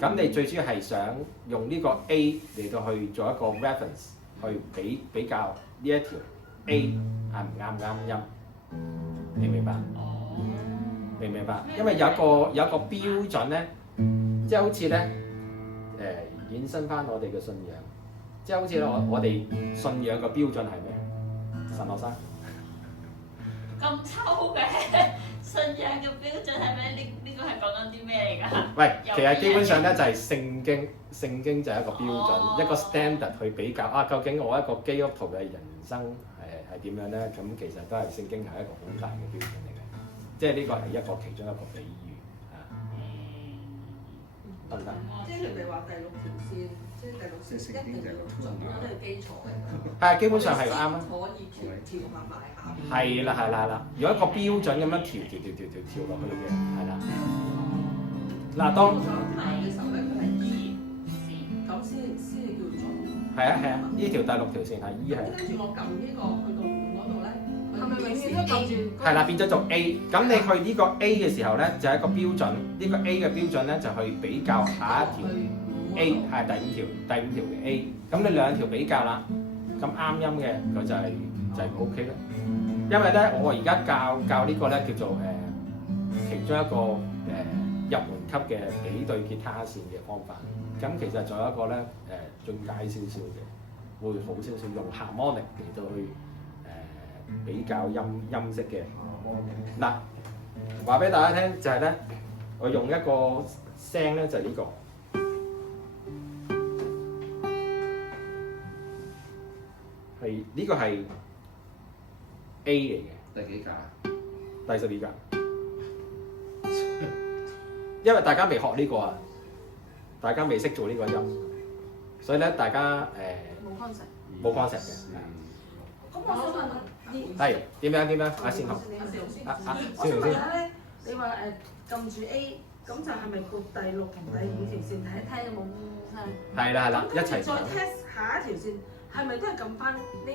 咁你最主要係想用呢個 A 嚟到去做一個 reference，去比較呢一條 A 啱唔啱音，明唔明白？明唔明白？因為有一個標準咧，即係好似咧衍生翻我哋嘅信仰，即係好似我哋信仰嘅標準係咩？神學生。咁抽嘅信仰嘅標準係咩？呢個係講緊啲咩嚟㗎？喂，其實基本上咧就係聖經就係一個標準，一個 standard 去比較究竟我一個基督徒嘅人生係點樣咧？咁其實都係聖經係一個好大嘅標準嚟嘅，即係呢個係其中一個比喻得唔得？即係佢哋話第6條線，即係第6條線一定要準，都係基礎嚟㗎。係基本上係啱啊！可以調埋下邊。係啦，如果一個標準咁樣調落去嘅，係啦。嗱，當我想彈嘅時候咧，佢係 E 線，咁先叫準。係啊，呢條第6條線係 E 係。跟住我撳呢個去到5嗰度咧，係咪永遠都撳住？係啦，變咗做 A。咁你去呢個 A 嘅時候咧，就係一個標準。呢個 A 嘅標準咧，就去比較下一條 A 係第5條嘅 A。咁你兩條比較啦，咁啱音嘅佢就係 OK 啦。因為咧，我而家教呢個咧叫做其中一個入門級嘅比對吉他線嘅方法。咁其實仲有一個咧進階少少嘅，會好少少用 harmonic 嚟到去比較音色嘅。嗱，話俾大家聽就係咧，我用一個聲咧就係呢個，係呢個係 A 嚟嘅。第幾格？第12格。因為大家未學呢個啊，大家未識做呢個音，所以咧大家冇 concept 嘅。咁我想問係點樣？阿先學。我想問下咧，你話撳住 A，咁就係咪撥第6同第5條線睇一睇有冇聲？係啦，一齊。再 test 下一條線，係咪都係撳翻呢第一？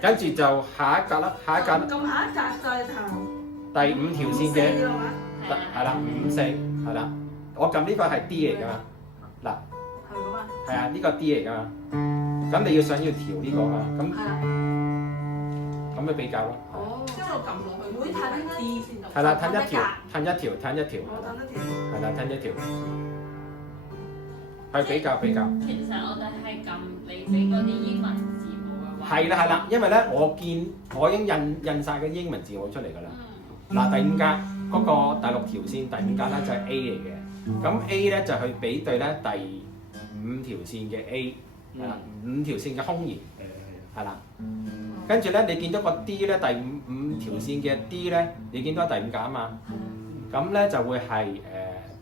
跟住就下一格啦，下一格。撳下一格再彈。第5條線嘅。係啦，五四係啦。我撳呢個係 D 嚟㗎嘛，嗱係咁啊，係啊，呢個 D 嚟㗎嘛。咁你想要調呢個嘛？係啊，咁咪比較咯。哦，即係我撳落去會褪啦 D 先得。係啦，褪一條，褪一條，褪一條，我等一條，係啦，褪一條，係比較比較。其實我哋係撳你俾嗰啲英文字母嘅話。係啦係啦，因為咧我已經印晒嘅英文字母出嚟㗎啦。嗯。嗱，第五格嗰個第六條線，第五格咧就係 A 嚟嘅。咁 A 咧就去比對咧第五條線嘅 A，係啦，五條線嘅空弦，係啦。跟住咧，你見到個 D 咧，第五條線嘅 D 咧，你見到第五格啊嘛。咁咧就會係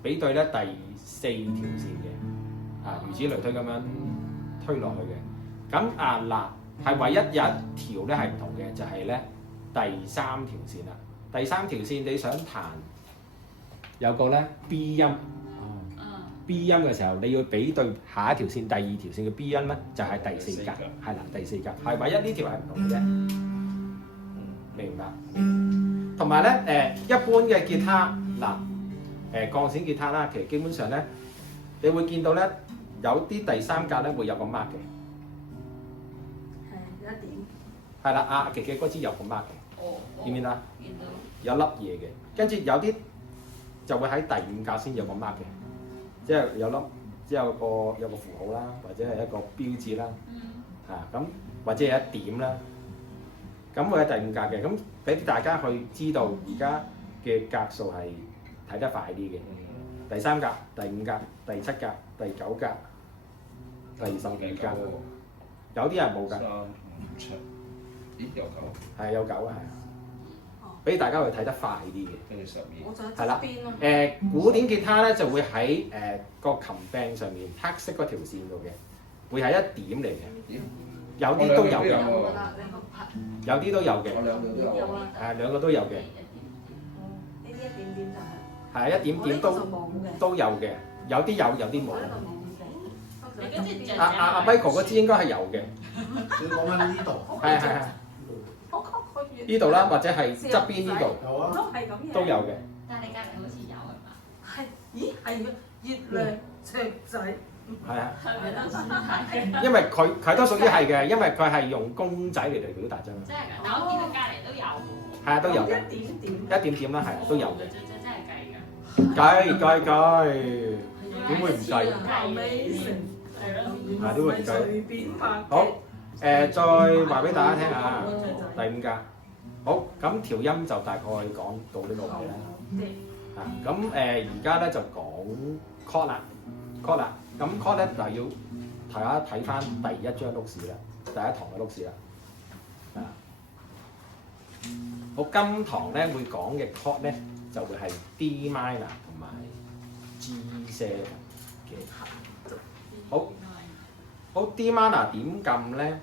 比對咧第四條線嘅，如此類推咁樣推落去嘅。咁嗱，係唯一有一條咧係唔同嘅，就係咧第三條線啦。第三條線你想彈有個咧 B 音。B 音嘅時候，你要比對下一條線，第二條線嘅 B 音咧，就係第四格，係啦，第四格，係唯一呢條係唔同嘅啫。明白？同埋咧，一般嘅吉他嗱，鋼線吉他啦，其實基本上咧，你會見到咧，有啲第三格咧會有個 mark 嘅，係有一點，係啦，阿琪琪嗰支有個 mark 嘅，哦。見唔見啊？見到。有粒嘢嘅，跟住有啲就會喺第五格先有個 mark 嘅。即係有粒，即係有個符號啦，或者係一個標誌啦，咁或者係一點啦，咁會喺第五格嘅，咁俾大家去知道而家嘅格數係睇得快啲嘅。第三格、第五格、第七格、第九格、第12格，有啲人冇㗎， 3、5、7，咦有9，係有9啊，係。俾大家去睇得快啲嘅，跟住12。我就喺係啦側邊咯。古典吉他咧就會喺個琴柄上面黑色嗰條線度嘅，會係一點嚟嘅。咦？有啲都有嘅，有喎有啲都有嘅，我兩個都有有啊，兩個都有嘅，呢啲一點點就係。係一點點我呢個就冇嘅。都有嘅，有啲有，有啲冇我。呢個冇嘅。你嗰支隻阿 Michael 嗰支應該係有嘅，你講緊呢度，係我覺佢越呢度啦，或者係側邊呢度有啊，都係咁嘅。都有嘅。但係你隔離好似有係嘛？係，咦係嘅，月亮雀仔。係啊，係咪都算係？因為佢都屬於係嘅，因為佢係用公仔嚟嚟表達啫嘛。真係㗎，但我見佢隔離都有喎。係啊，都有嘅，一點點。一點點啦，係啊，都有嘅。真係計㗎。計，點會唔計？係咯。係都會唔計。隨便拍。好，再話俾大家聽下，第五格。好，咁調音就大概講到呢個位啦。咁而家咧就講 chord 啦，chord 啦。咁 chord 咧就要大家睇翻第一張碌士啦，第一堂嘅碌士啦。好，今堂咧會講嘅 chord 咧就會係 D minor 同埋 G7嘅。好 D minor 點撳咧？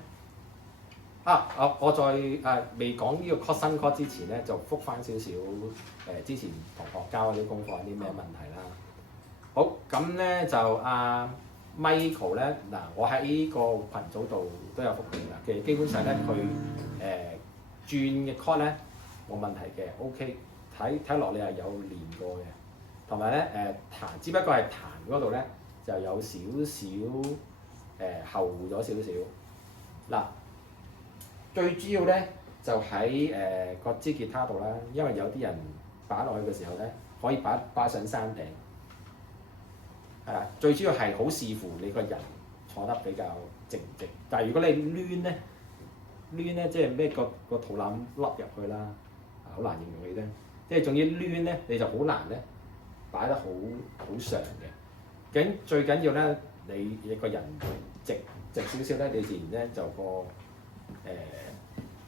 我再未講呢個 chord 新 chord 之前咧，就覆翻少少之前同學交嗰啲功課有啲咩問題啦。好，咁咧就Michael 咧嗱，我喺呢個群組度都有覆佢啦。其實基本上咧，佢轉嘅 chord 咧冇問題嘅 ，OK。睇落你係有練過嘅，同埋咧彈，只不過係彈嗰度咧就有少少後咗少少。嗱，最主要咧就喺個支吉他度啦，因為有啲人擺落去嘅時候咧，可以擺上山頂。係啦，最主要係好視乎你個人坐得比較直唔直。但係如果你攣咧即係咩個肚腩凹入去啦，好難形容你咧。即係總之攣咧，你就好難咧擺得好上嘅。咁最緊要咧，你個人直少少咧，你自然咧就個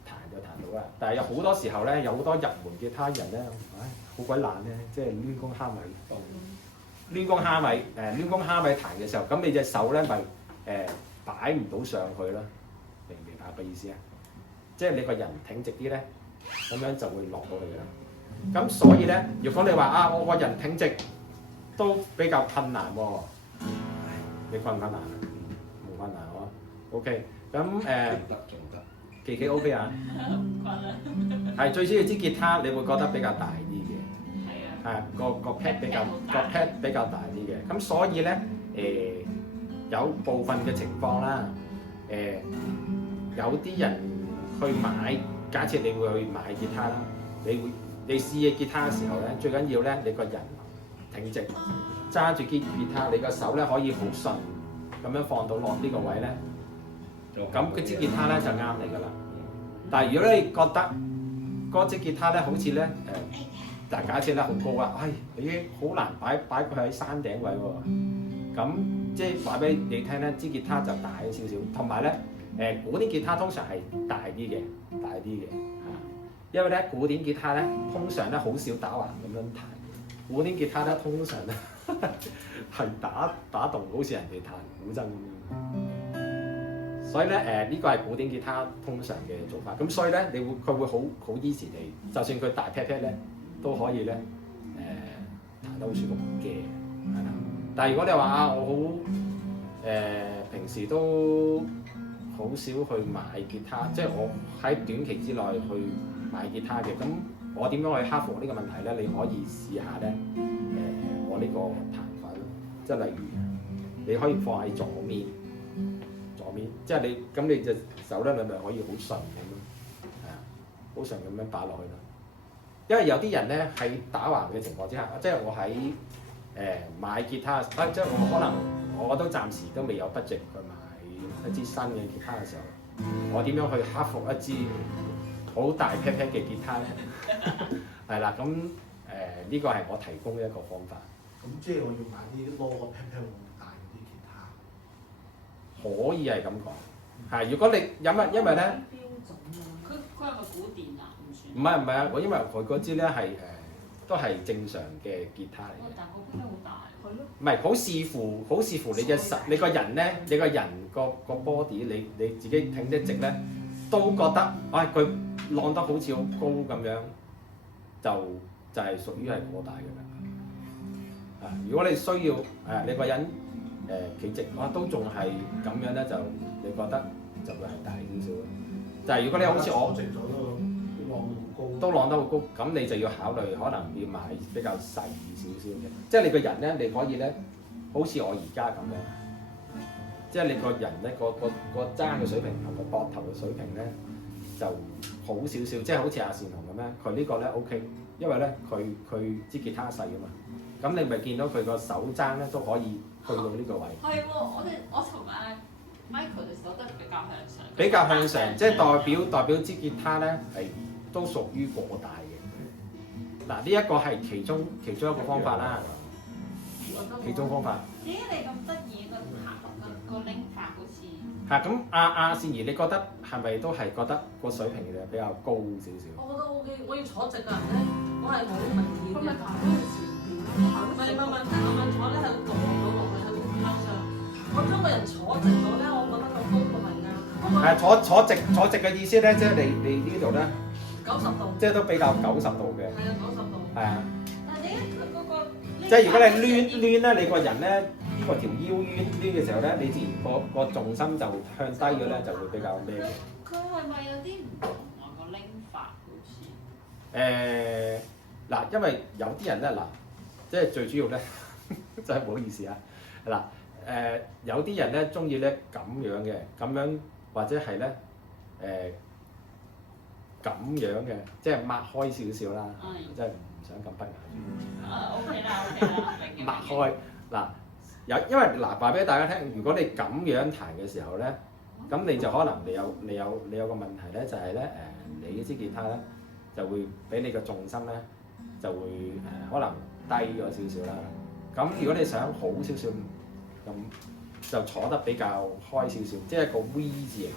彈就彈到啦。但係有好多時候咧，有好多入門吉他人咧，好鬼懶咧，即係攣弓蝦米。攣弓蝦米，攣弓蝦米彈嘅時候，咁你隻手咧咪擺唔到上去啦，明唔明白個意思啊？即係你個人挺直啲咧，咁樣就會落到去㗎啦。咁所以咧，如果你話我個人挺直都比較困難喎，你困唔困難啊？冇困難喎。OK，咁琪琪 OK 啊？係最主要支吉他，你會覺得比較大啲嘅。個 pad 比較大啲嘅，咁所以咧有部分嘅情況啦，有啲人去買，假設你會去買吉他啦，你試嘅吉他嘅時候咧，最緊要咧你個人挺直，揸住吉他，你個手咧可以好順咁樣放到落呢個位咧，咁嗰支吉他咧就啱你㗎啦。但係如果你覺得嗰支吉他咧好似咧但假設咧好高啊，已經好難擺佢喺山頂位喎，咁即係話俾你聽咧，支吉他就大少少，同埋咧古典吉他通常係大啲嘅，因為咧古典吉他咧通常咧好少打橫咁樣彈，古典吉他咧通常咧係打動好似人哋彈古箏咁樣，所以咧呢個係古典吉他通常嘅做法，咁所以咧佢會好 easy 地，就算佢大 pat pat 咧都可以咧彈得好舒服嘅，係啦。但係如果你話我好平時都好少去買吉他，即係我喺短期之內去買吉他嘅，咁我點樣去克服呢個問題咧？你可以試下咧我呢個彈法咯，即係例如你可以放喺左面，即係你隻手咧，你咪可以好順咁咯，係啊，好順咁樣擺落去啦。因為有啲人咧喺打橫嘅情況之下，即係我喺買吉他，即係我可能我都暫時都未有 budget 去買一支新嘅吉他嘅時候，我點樣去克服一支好大 pat pat 嘅吉他咧？係啦，咁呢個係我提供嘅一個方法。咁即係我要買啲攞個 pat pat 咁大嗰啲吉他。可以係咁講，係如果你因為咧，佢係咪古典啊？唔算。唔係啊，因為佢嗰支咧係都係正常嘅吉他嚟嘅。但係個 pat 好大。係咯。唔係好視乎你嘅實，你個人咧，你個人個 body，你自己挺得直咧，都覺得佢晾得好似好高咁樣，就係屬於係過大嘅啦。如果你需要你個人企直，都仲係咁樣咧，就你覺得就會係大少少咯。但係如果你好似我，都晾得好高，咁你就要考慮可能要買比較細少少嘅，即係你個人咧，你可以咧，好似我而家咁樣，即係你個人咧個踭嘅水平同個膊頭嘅水平咧就好少少，即係好似阿善雄咁樣，佢呢個咧 OK，因為咧佢支吉他細啊嘛，咁你咪見到佢個手踭咧都可以去到呢個位。係喎，我同阿 Michael 嘅手都係比較向上。比較向上，即係代表支吉他咧係都屬於過大嘅。嗱，呢一個係其中一個方法啦。其中方法。點解你咁得意個彈個拎法好似？係咁，阿善怡，你覺得係咪都係覺得個水平嘅比較高少少？我覺得 OK，我要坐直嘅人咧，我係好明顯嘅。彈嗰陣時，唔係慢慢坐咧，係會落落去，係會向上。我將個人坐直咗咧，我覺得個高度係啱。坐直嘅意思咧，即係你呢度咧90度。即係都比較90度嘅。係啊，90度。係啊。但係點解佢嗰個？即係如果你攣咧，你個人咧呢個條腰攣嘅時候咧，你自然個重心就向低嘅咧，就會比較咩嘅。佢係咪有啲唔同啊？個拎法好似。嗱，因為有啲人咧即係最主要咧，真係唔好意思啊。嗱，有啲人咧中意咧咁樣嘅，咁樣或者係咧咁樣嘅，即係擘開少少啦，即係唔想咁不雅。OK 啦，明嘅。擘開嗱，因為嗱話俾大家聽，如果你咁樣彈嘅時候咧，咁你就可能你有個問題咧，就係咧你支吉他咧就會俾你個重心咧就會可能低咗少少啦。咁如果你想好少少咁，就坐得比較開少少，即係個 V 字形。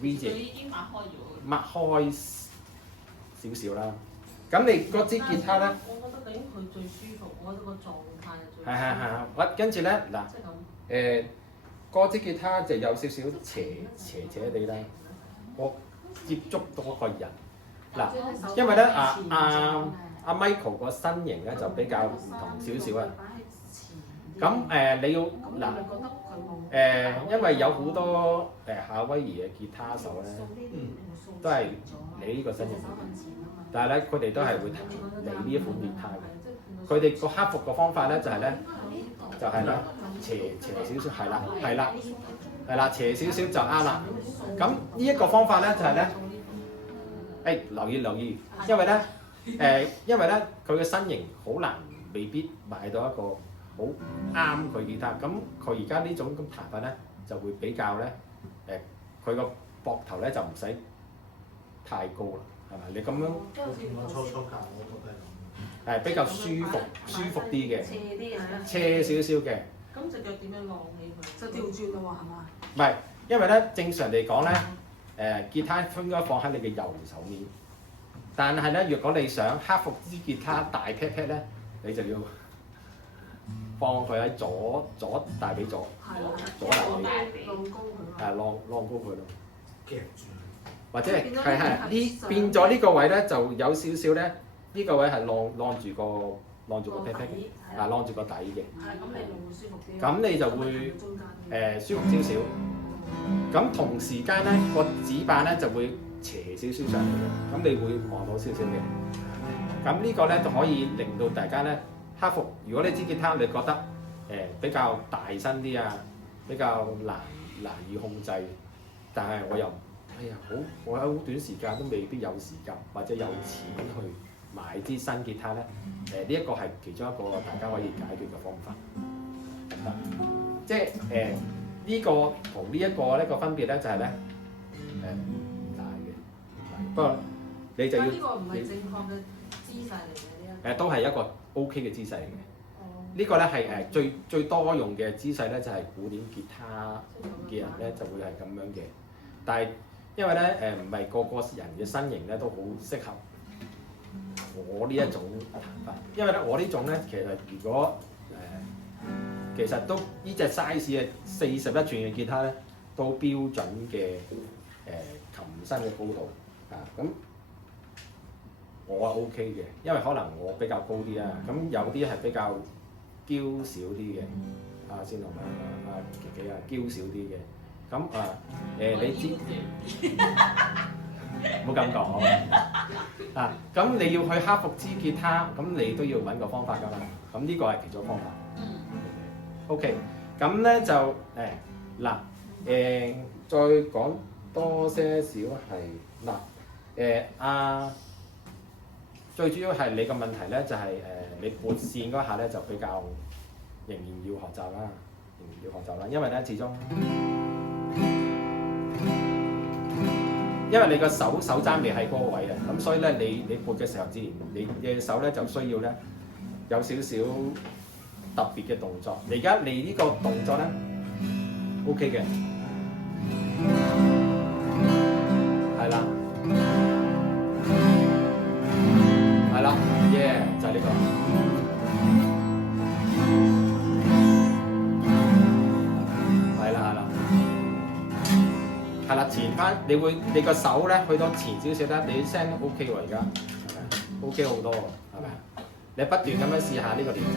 V 字佢已經擘開咗。擘開少少啦。咁你嗰支吉他咧？我覺得咁佢最舒服，我覺得個狀態係最舒服。係。跟住咧嗱，即係咁。嗰支吉他就有少少斜地啦。我接觸到個人嗱，因為咧阿 Michael 個身形咧就比較唔同少少啊。咁你要嗱因為有好多夏威夷嘅吉他手咧，都係你呢個身形。但係咧佢哋都係會彈你呢一款吉他嘅。佢哋個克服嘅方法咧就係咧斜少少，係啦，斜少少就啱啦。咁呢一個方法咧就係咧，留意，因為咧佢嘅身形好難，未必買到一個好啱佢吉他。咁佢而家呢種咁彈法咧就會比較咧佢個膊頭咧就唔使太高啦，係咪？你咁樣我初教我覺得係咁。係比較舒服啲嘅，斜啲嘅，斜少少嘅。咁隻腳點樣晾起佢？就調轉咯喎，係嘛？唔係，因為咧正常嚟講咧，吉他應該放喺你嘅右手面。但係咧，如果你想克服支吉他大 pat pat 咧，你就要放佢喺左大髀左，左大髀，晾高佢。係晾高佢咯。夾住。或者係呢變咗呢個位咧，就有少少咧，呢個位係晾住個 pat pat 嘅，晾住個底嘅。係咁，你就會舒服啲。咁你就會舒服少少。咁同時間咧，個指板咧就會斜少少上嚟嘅，咁你會望到少少嘅。咁呢個咧就可以令到大家咧克服。如果你支吉他你覺得比較大身啲啊，比較難以控制，但係我又我喺好短時間都未必有時間或者有錢去買支新吉他咧。呢一個係其中一個大家可以解決嘅方法，得唔得？即係呢個同呢一個分別咧就係咧唔大嘅，不過你就要呢個唔係正確嘅姿勢嚟嘅呢都係一個 OK 嘅姿勢嚟嘅。呢個咧係最多用嘅姿勢咧就係古典吉他嘅人咧就會係咁樣嘅，但係因為咧唔係個個人嘅身形咧都好適合我呢一種彈法，因為咧我呢種咧其實如果其實都呢隻 size 嘅41吋嘅吉他咧都標準嘅琴身嘅高度啊，咁我係 OK 嘅，因為可能我比較高啲啊，咁有啲係比較嬌少啲嘅，先同埋琪琪啊嬌少啲嘅，咁你知唔好咁講啊，咁你要去克服支吉他，咁你都要揾個方法㗎嘛，咁呢個係其中一個方法。OK， 咁咧就再講多些少係最主要係你個問題咧就係你撥線嗰下咧就比較仍然要學習啦，因為咧始終因為你個手踭未喺嗰個位啊，咁所以咧你撥嘅時候自然你嘅手咧就需要咧有少少特別嘅動作。而家你呢個動作咧 OK 嘅，係啦，就係呢個，係啦，前翻你個手咧去到前少少咧，你聲都 OK 喎，而家係咪 OK 好多喎，係咪？你不斷咁樣試下呢個練習，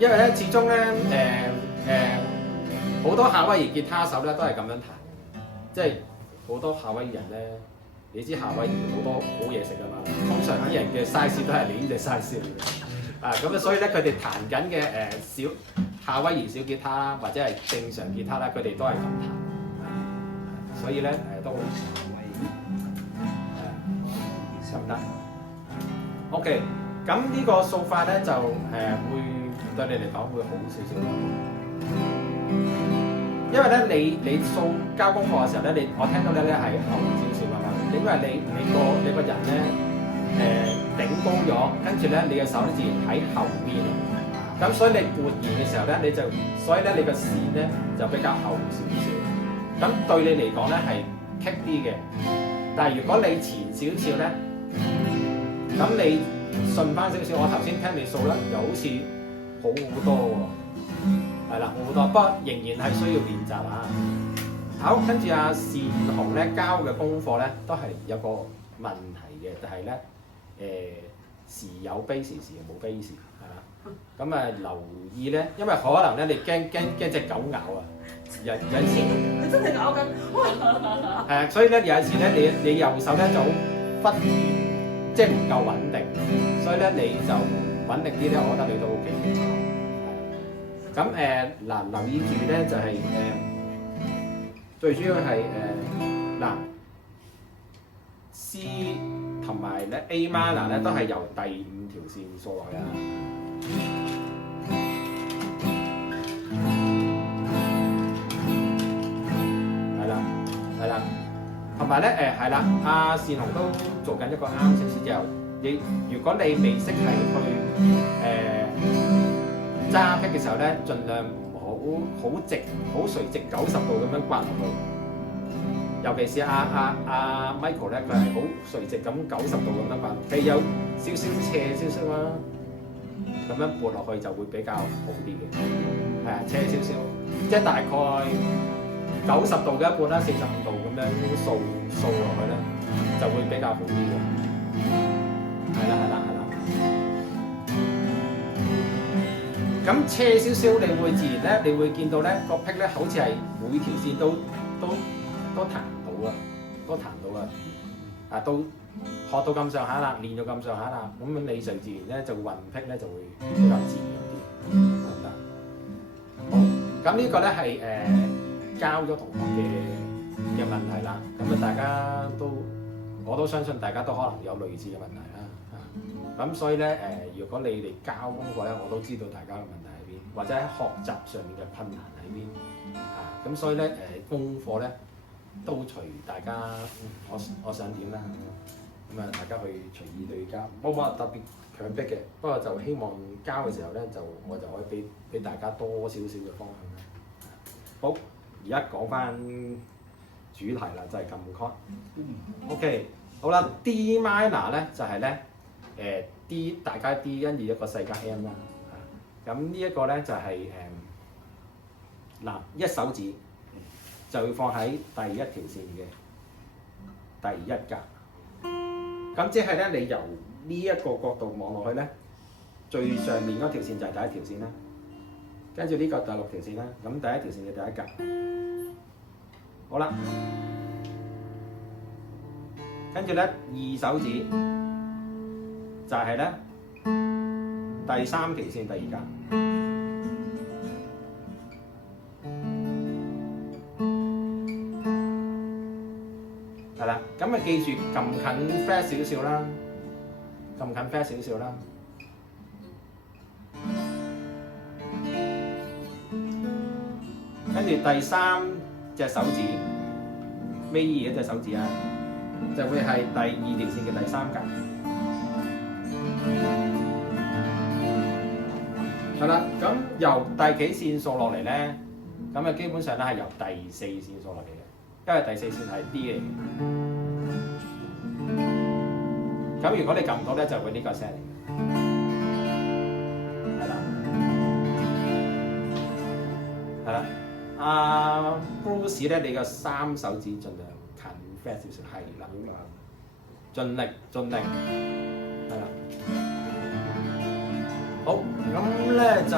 因為咧始終咧好多夏威夷吉他手咧都係咁樣彈嘅，即係好多夏威夷人咧，你知夏威夷好多好嘢食啊嘛，通常啲人嘅 size 都係你呢隻 size 嚟嘅，咁啊所以咧佢哋彈緊嘅小夏威夷小吉他啦，或者係正常吉他啦，佢哋都係咁彈，所以咧都好得唔得 ？OK， 咁呢個掃法咧就會對你嚟講會好少少咯。因為咧你掃交功課嘅時候咧，我聽到你咧係後少少㗎嘛，因為你個人咧頂高咗，跟住咧你嘅手咧自然喺後邊。咁所以你撥弦嘅時候咧，所以咧你個線咧就比較後少少。咁對你嚟講咧係棘啲嘅，但係如果你前少少咧，咁你順翻少少，我頭先聽你掃咧，又好似好好多喎，係啦，好好多，不過仍然係需要練習啊。好，跟住阿善紅咧交嘅功課咧都係有個問題嘅，就係咧時有 bass 時冇 bass。咁留意咧，因為可能咧你驚隻狗咬啊，有時佢真係咬緊，所以咧有陣時咧你右手咧就好即係唔夠穩定，所以咧你就穩定啲咧，我覺得你都 OK 嘅。咁嗱，留意住咧就係、最主要係嗱 C 同埋咧 A minor 咧都係由第5條線掃落去啊。係啦，同埋咧係啦，阿善雄都做緊一個啱少少之後，如果你未識係去揸 pick 嘅時候咧，盡量唔好直好垂直90度咁樣刮落去。尤其是阿 Michael 咧，佢係好垂直咁90度咁樣刮，佢有少少斜少少啦，咁樣撥落去就會比較好啲嘅。係啊，斜少少，即係大概90度嘅一半啦，45度咁樣掃落去咧，就會比較好啲嘅。係啦。咁斜少少，你會自然咧，你會見到咧個 pick 咧，好似係每條線都彈到啊！啊，到學到咁上下啦，練到咁上下啦，咁你就自然咧就運 pick 咧就會比較自然啲，得唔得？好，咁呢個咧係交咗同學嘅問題啦。咁啊，大家我都相信大家都可能有類似嘅問題啦。咁所以咧如果你哋交功課咧，我都知道大家嘅問題喺邊，或者喺學習上面嘅困難喺邊啊。咁所以咧功課咧都隨大家，我想點啦。咁啊，大家去隨意對交，冇乜特別強迫嘅。不過就希望交嘅時候咧，我就可以俾大家多少少嘅方向啦。好，而家講翻主題啦，就係撳 chord。OK， 好啦 ，D minor 咧就係咧D 大家 D 跟住一個細加 M 啦。咁呢一個咧就係嗱一手指就會放喺第一條線嘅第一格。咁即係咧，你由呢一個角度望落去咧，最上面嗰條線就係第一條線啦。跟住呢個第6條線啦，咁第一條線嘅第一格。好啦，跟住咧2手指就係咧第3條線第2格。係啦，咁啊記住撳近 flat 少少啦，撳近 flat 少少啦。跟住第3隻手指，尾二嗰隻手指啊，就會係第2條線嘅第3格。係啦，咁由第幾線掃落嚟咧？咁啊基本上咧係由第4線掃落嚟嘅。因為第4線係 D 嚟嘅，咁如果你撳唔到咧，就會呢個 set 嚟嘅，係啦。阿 Bruce 咧，你個3手指盡量近 flat 少少，係啦，盡力，係啦。好，咁咧就。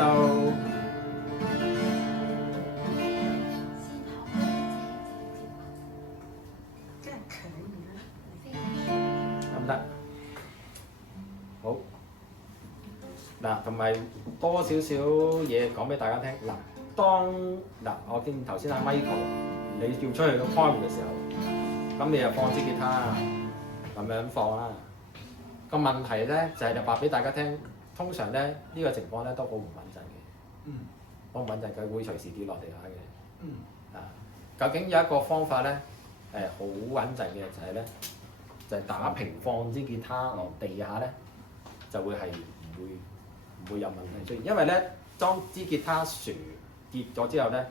好嗱，同埋多少少嘢講俾大家聽嗱。我見頭先阿 Michael 你叫出去開門嘅時候，咁你又放支吉他咁樣放啦。個問題咧就係就話俾大家聽，通常咧呢個情況咧都好唔穩陣嘅，好唔穩陣，佢會隨時跌落地下嘅。究竟有一個方法咧好穩陣嘅就係咧。就係打平放支吉他落地下咧，就會係唔會有問題出現。因為咧，當支吉他旋跌咗之後咧，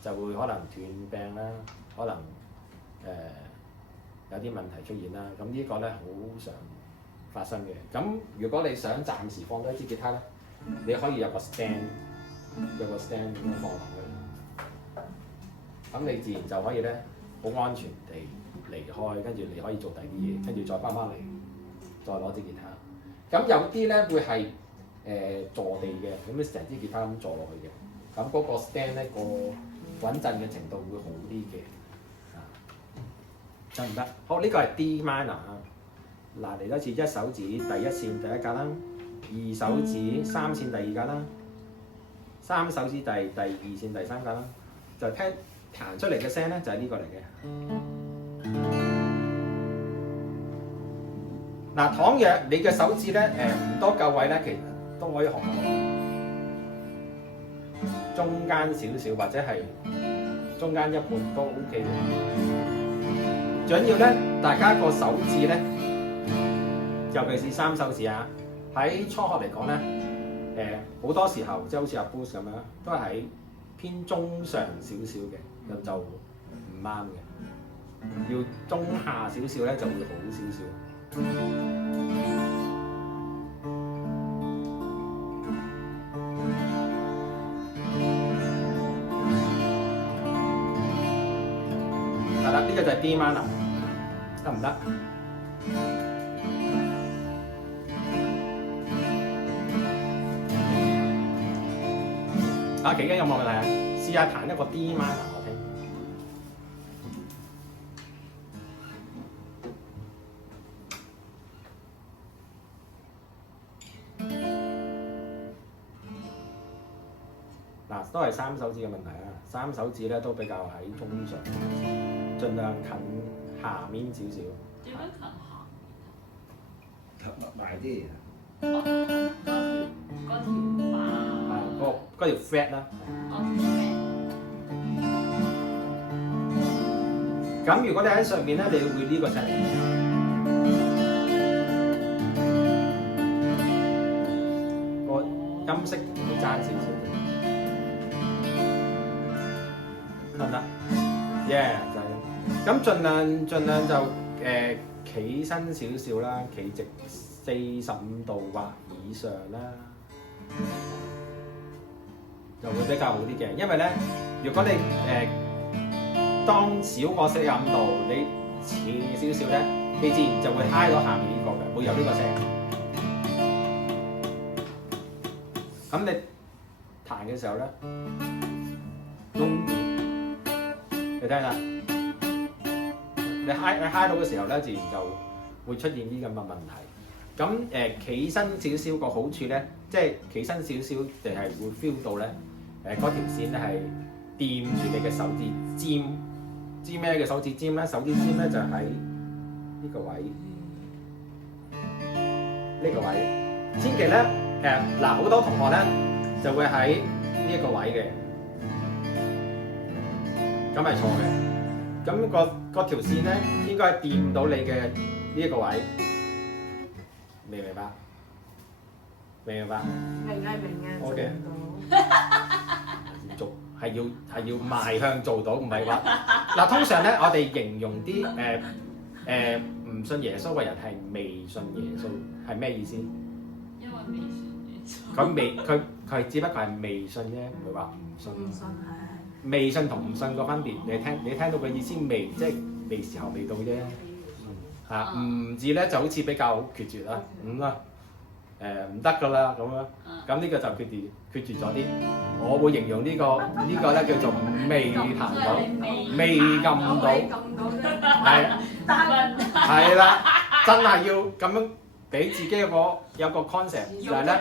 就會可能斷柄啦，可能有啲問題出現啦。咁呢個咧好常發生嘅。咁如果你想暫時放低支吉他咧，你可以有個 stand 咁樣放落去，咁你自然就可以咧好安全地離開，跟住你可以做第二啲嘢，跟住再翻返嚟，再攞支吉他。咁有啲咧會係坐地嘅，咁你成支吉他咁坐落去嘅，咁嗰個 stand 咧個穩陣嘅程度會好啲嘅，得唔得？好，呢個係 D minor 啊。嗱嚟多次，一手指第一線第一格啦，二手指三線第二格啦，三手指第二線第三格啦，就聽彈出嚟嘅聲咧就係呢個嚟嘅。嗱，倘若你嘅手指咧唔多夠位咧，其實都可以學到中間少少或者係中間一半都 OK 嘅。最緊要咧，大家個手指咧，尤其是三手指啊，喺初學嚟講咧，好多時候即係好似阿 Bruce 咁樣，都係喺偏中上少少嘅，咁就唔啱嘅。要中下少少咧就會好少少。係啦，呢個就係 D minor，得唔得？啊，期間有冇問題啊？試下彈一個 D minor 我聽。嗱，都係三手指嘅問題啊！三手指咧都比較喺中上，盡量近下面少少。點樣近下？埋啲。嗰條係嗰條 fret 啦。咁如果你喺上面咧，你會呢個聲，個音色會爭少少。得唔得 ？Yeah， 就係咁。咁盡量就企身少少啦，企直45度或以上啦，就會比較好啲嘅。因為咧，如果你當少過45度，你斜少少咧，你自然就會揩到下面呢個嘅，會有呢個聲。咁你彈嘅時候咧，你聽啦，你揩到嘅時候咧，自然就會出現呢咁嘅問題。咁企身少少個好處咧，即係企身少少，就係會 feel 到咧，嗰條線咧係掂住你嘅手指尖，知咩嘅手指尖咧？手指尖咧就喺呢個位，呢個位。千祈咧嗱，好多同學咧就會喺呢一個位嘅。咁係錯嘅，咁個條線咧應該係掂到你嘅呢一個位，明唔明白？明唔明白？明啊，做 OK 唔到。做係要邁向做到，唔係話嗱。通常咧，我哋形容啲唔信耶穌嘅人係未信耶穌，係咩意思？因為未信耶穌。佢只不過係未信啫，唔係話唔信。唔信係。未信同唔信個分別，你聽到嘅意思未，即係未時候未到啫。嚇，唔字咧就好似比較決絕啦，啦唔得㗎啦咁樣。咁呢個就決絕咗啲。我會形容呢個咧叫做未彈到，未撳到，係啦，真係要咁樣俾自己有個 concept，就係咧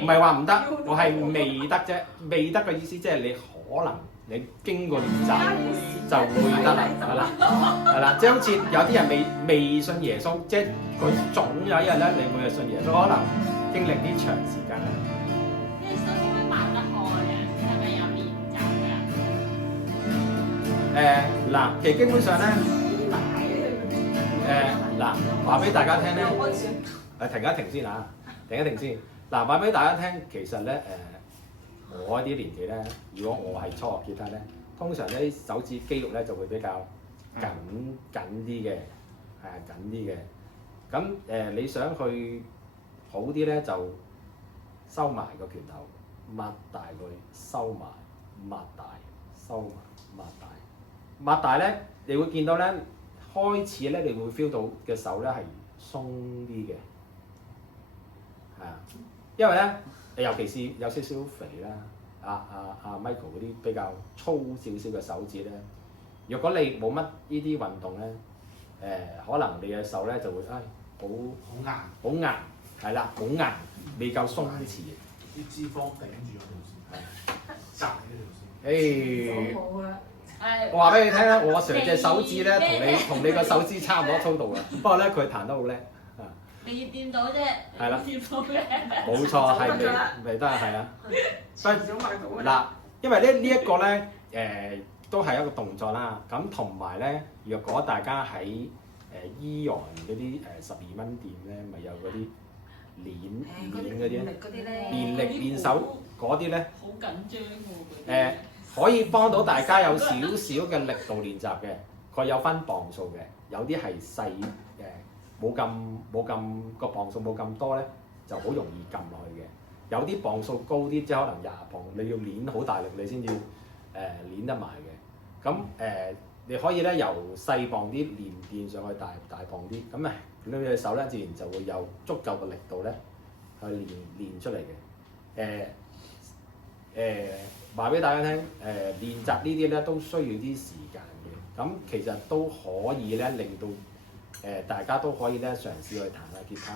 唔係話唔得，我係未得啫。未得嘅意思即係你可能。你經過練習就會得啦，係啦，即係好似有啲人未信耶穌，即係佢總有一日咧，你會係信耶穌，可能經歷啲長時間。你手點樣擘得開啊？係咪有練習㗎？嗱，其實基本上咧，嗱，話俾大家聽咧，停一停先嚇，停一停先。嗱，話俾大家聽，其實咧我啲年紀咧，如果我係初學吉他咧，通常咧手指肌肉咧就會比較緊啲嘅，係緊啲嘅。咁你想去好啲咧，就收埋個拳頭，擘大佢，收埋，擘大，收埋，擘大，擘大咧，你會見到咧，開始咧，你會 feel 到嘅手咧係鬆啲嘅，係啊，因為咧。尤其是有少少肥啦，阿 Michael 嗰啲比較粗少少嘅手指咧，如果你冇乜呢啲運動咧，可能你嘅手咧就會好硬，係啦，好硬，未夠鬆弛。啲脂肪頂住嗰條線，隔離嗰條線。誒，好啊！我話俾你聽啦，我 Sir 隻手指咧同你個手指差唔多粗度啊，不過咧佢彈得好叻啊！未掂到啫，係啦掂到咧。冇錯，係未得係啊！遲早買到嘅。嗱，因為呢一個咧都係一個動作啦，咁同埋咧，若果大家喺AEON嗰啲12蚊店咧，咪有嗰啲鏈嗰啲練力練手嗰啲咧，好緊張喎可以幫到大家有少少嘅力度練習嘅，佢有分磅數嘅，有啲係細冇咁個磅數冇咁多咧，就好容易撳落去嘅。有啲磅數高啲，即係可能20磅，你要練好大力你先至練得埋嘅。咁你可以咧由細磅啲練上去大磅啲，咁你隻手咧自然就會有足夠嘅力度咧去練出嚟嘅。話俾大家聽，練習呢啲咧都需要啲時間嘅。咁其實都可以咧令到大家都可以咧嘗試去彈下吉他，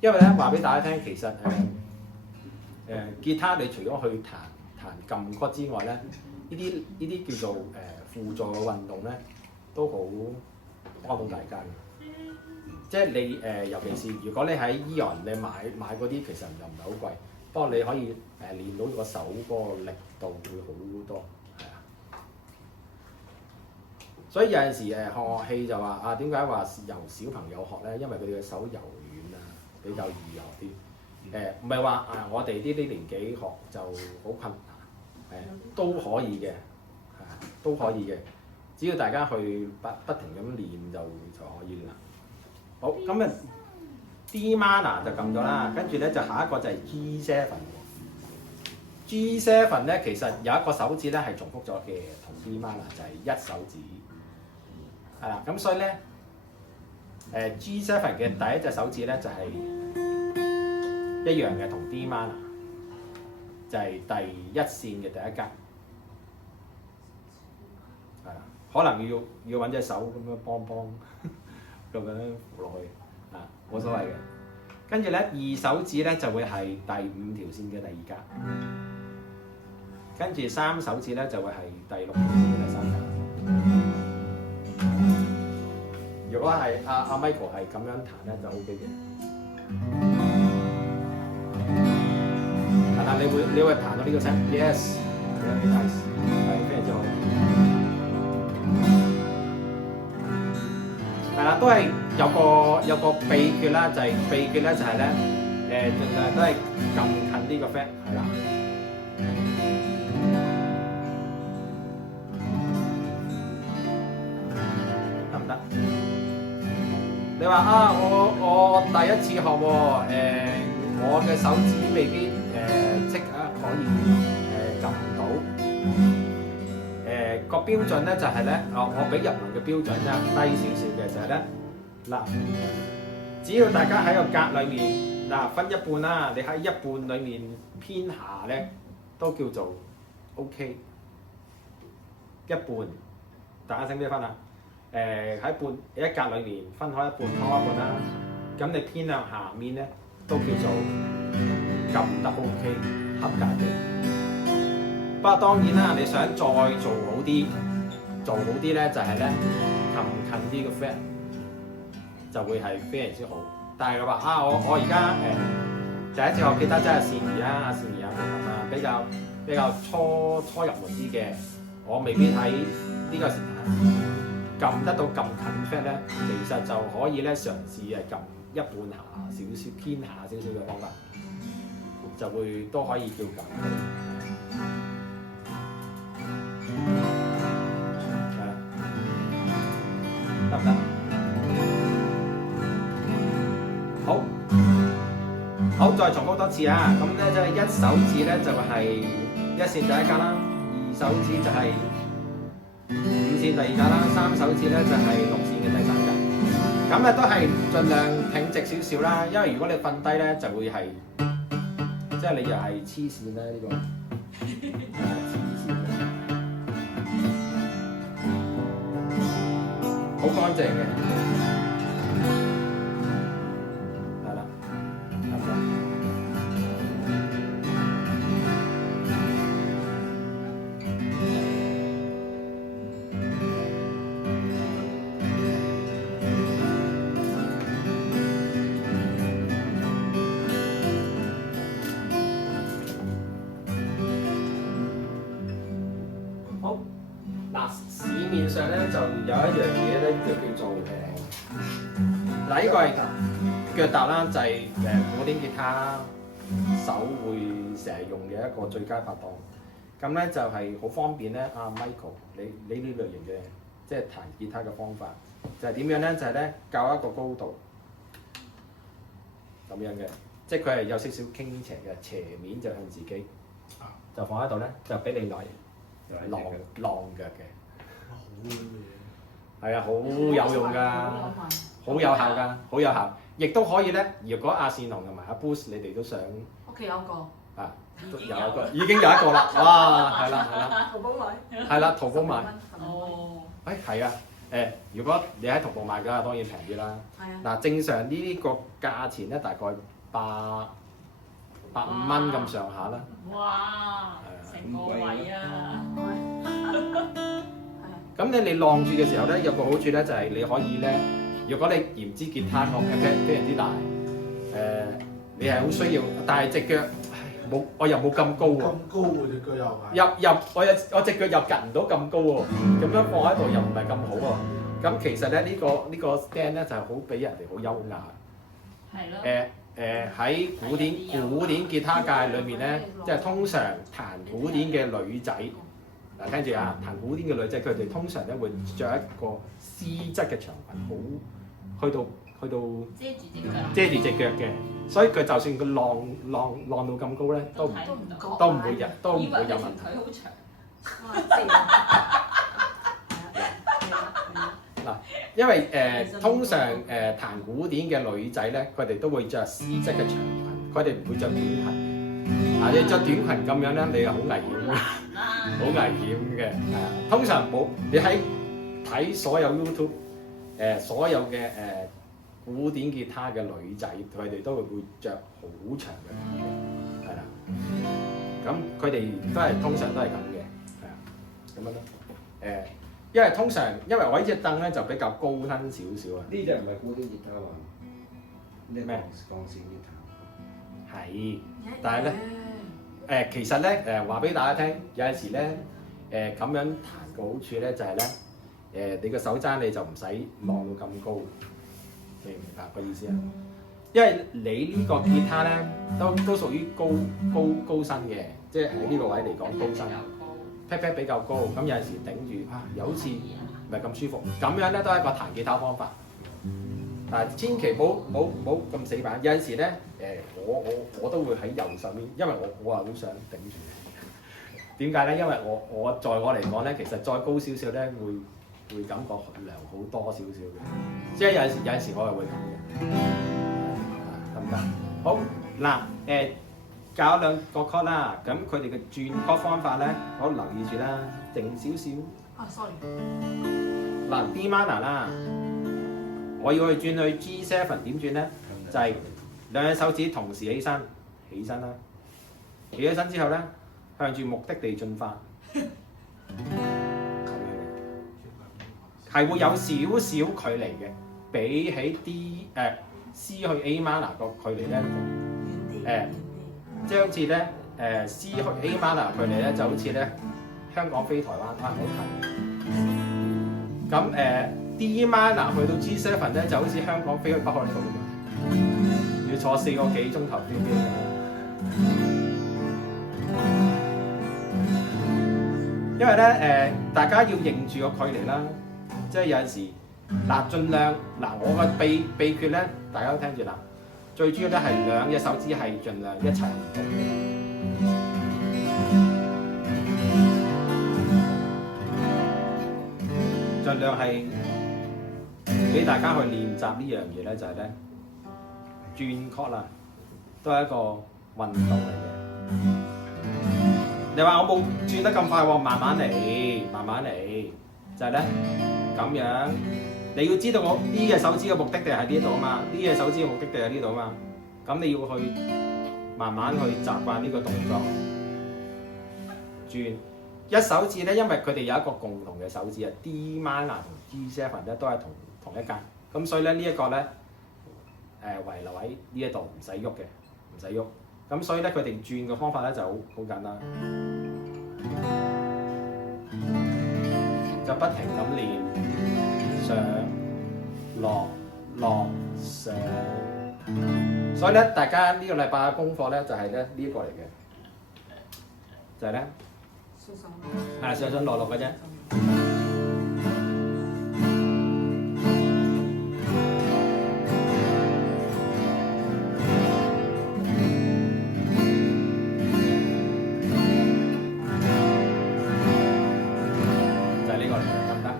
因為咧話俾大家聽，其實吉他你除咗去彈撳曲之外咧，呢啲叫做輔助嘅運動咧，都好幫到大家嘅。即係你尤其是如果你喺 AEON 你買嗰啲，其實又唔係好貴，不過你可以練到個手嗰個力度會好多，係啊。所以有陣時學樂器就話啊，點解話由小朋友學咧？因為佢哋嘅手柔軟啊，比較易學啲。唔係話我哋呢啲年紀學就好困難，都可以嘅，都可以嘅。只要大家去不停咁練就可以啦。好，咁啊 D minor 就撳咗啦，跟住咧就下一個就係 G7。G7 咧其實有一個手指咧係重複咗嘅，同 D minor 就係一手指，係啦。咁所以咧G7 嘅第一隻手指咧就係一樣嘅，同 D minor 就係第一線嘅第一格，係啦。可能要揾隻手咁樣幫咁樣扶落去啊，冇所謂嘅。跟住咧二手指咧就會係第5條線嘅第2格，跟住3手指咧就會係第6條線嘅第3格。如果係阿 Michael 係咁樣彈咧就 OK 嘅。嗱，你會彈到呢個聲 ，yes，very nice， 係非常之好。係啦，都係有個秘訣啦，就係秘訣咧就係咧盡量都係撳近呢個 fret， 係啦。得唔得？你話啊，我第一次學喎，我嘅手指未必即刻可以撳到。個標準咧就係咧，我俾入門嘅標準啫，低少少嘅就係咧，嗱，只要大家喺個格裏面分一半啦，你喺一半裏面偏下咧，都叫做 OK。一半，大家識唔識分啊？喺一格裏面分開一半，拖一半啦，咁你偏向下面咧，都叫做撳得 OK， 合格嘅。不過當然啦，你想再做好啲咧，就係咧撳近啲個 fret 就會係非常之好。但係佢話啊，我而家第一次學吉他真係善兒啊，善兒啊，比較初入門啲嘅，我未必喺呢個時間撳得到撳近 fret 咧，其實就可以咧嘗試係撳一半下少少偏下少少嘅方法，就會都可以叫撳。得唔得？好，再重複多次啊！咁咧就係一手指咧就係一線第一格啦，二手指就係5線第2格啦，三手指咧就係6線嘅第3格。咁咧都係盡量挺直少少啦，因為如果你瞓低咧就會係即係你又係黐線啦呢個，黐線嘅，好乾淨嘅。面上咧就有一樣嘢咧，就叫做嗱，呢個係腳踏啦，就係古典吉他手會成日用嘅一個最佳拍檔。咁咧就係好方便咧，阿 Michael，你呢類型嘅即係彈吉他嘅方法，就係點樣咧？就係咧校一個高度咁樣嘅，即係佢係有少少傾斜嘅，斜面就向自己，就放喺度咧，就俾你來浪腳嘅。係啊，好有用㗎，好有效㗎，好有效。亦都可以咧，如果阿善龍同埋阿 Bruce 你哋都想，屋企有個啊，已經有一個啦，哇，係啦，淘寶買，係啦，淘寶買。哦，係啊，如果你喺淘寶買嘅話，當然平啲啦。係啊。嗱，正常呢個價錢咧，大概150蚊咁上下啦。哇！成個位啊！咁你晾住嘅時候咧，有個好處咧，就係你可以咧，如果你嫌支吉他個 pat 非常之大，你係好需要，但係隻腳冇，我又冇咁高喎。咁高喎隻腳又係。我隻腳又趌唔到咁高喎，咁樣放喺度又唔係咁好喎。咁其實咧呢個 stand 咧就係好俾人哋好優雅。係咯。喺古典吉他界裏面咧，即係通常彈古典嘅女仔，嗱聽住啊，彈古典嘅女仔佢哋通常咧會着一個絲質嘅長裙，好去到遮住隻腳嘅，所以佢就算佢晾到咁高咧，都唔會有問題。腿好長。嗱，因為通常彈古典嘅女仔咧，佢哋都會着絲質嘅長裙，佢哋唔會着短裙。嗱，你着短裙咁樣咧，你係好危險嘅，好危險嘅。係啊，通常冇你喺睇所有 YouTube 所有嘅古典吉他嘅女仔，佢哋都會着好長嘅裙嘅，係啦。咁佢哋通常都係咁嘅，係啊，咁樣咯，因為通常，因為我呢隻凳咧就比較高身少少啊。呢隻唔係古典吉他喎，呢咩鋼線吉他。係，但係咧其實咧話俾大家聽，有陣時咧咁樣彈個好處咧就係咧你個手踭你就唔使晾到咁高，明唔明白個意思啊？因為你呢個吉他咧都屬於高身嘅，即係喺呢個位嚟講高身。pat 比較高，咁有陣時頂住又好似唔係咁舒服。咁樣咧都係一個彈吉他方法。但係千祈唔好咁死板。有陣時咧我都會喺右手邊，因為我係好想頂住。點解咧？因為我在我嚟講咧，其實再高少少咧會感覺涼好多少少嘅。即係有陣時我係會咁嘅，得唔得？好嗱教兩個 chord 啦，咁佢哋嘅轉 chord 方法咧，我留意住啦，靜少少。sorry。嗱 D minor 啦，我要去轉去 G7 點轉咧？就係兩隻手指同時起身啦，起咗身之後咧，向住目的地進發，咁樣嘅，係會有少少距離嘅，比起 C 去 A minor 個距離咧，即係好似咧C 去 A minor 距離咧，就好似咧香港飛台灣好近。咁D minor 去到 G7 咧，就好似香港飛去北海道咁樣，要坐4個幾鐘頭飛機咁樣。因為咧大家要認住個距離啦，即係有陣時盡量我個秘訣咧，大家都聽住啦。最主要咧係兩隻手指係盡量一齊唔動，盡量係俾大家去練習呢樣嘢咧，就係咧轉 chord 啦，都係一個運動嚟嘅。你話我冇轉得咁快喎，慢慢嚟，就係咧咁樣。你要知道我呢隻手指嘅目的地喺呢度啊嘛，呢隻手指嘅目的地喺呢度啊嘛，咁你要去慢慢去習慣呢個動作。轉一手指咧，因為佢哋有一個共同嘅手指啊 ，D minor 同 G7 咧都係同一間，咁所以咧呢一個咧遺留喺呢一度唔使喐嘅，唔使喐。咁所以咧佢哋轉嘅方法咧就好簡單。咁就不停咁練上落落上。所以咧，大家呢個禮拜嘅功課咧就係咧呢個嚟嘅，就係咧係上上落落嘅啫。就係呢個嚟嘅，得唔得？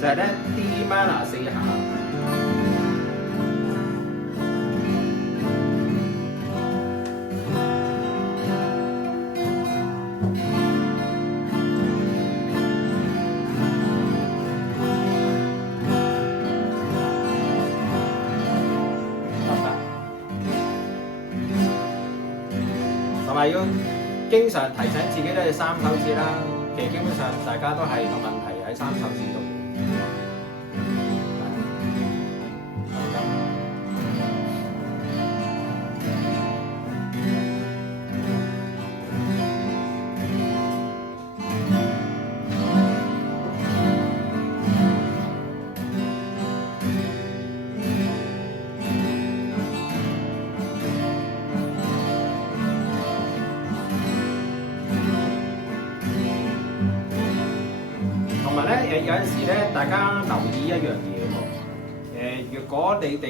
就係咧 D minor 4下，得唔得？同埋要經常提醒自己都係3手指啦。其實基本上大家都係個問題喺3手指度。同埋咧，有陣時咧，大家留意一樣嘢喎。若果你哋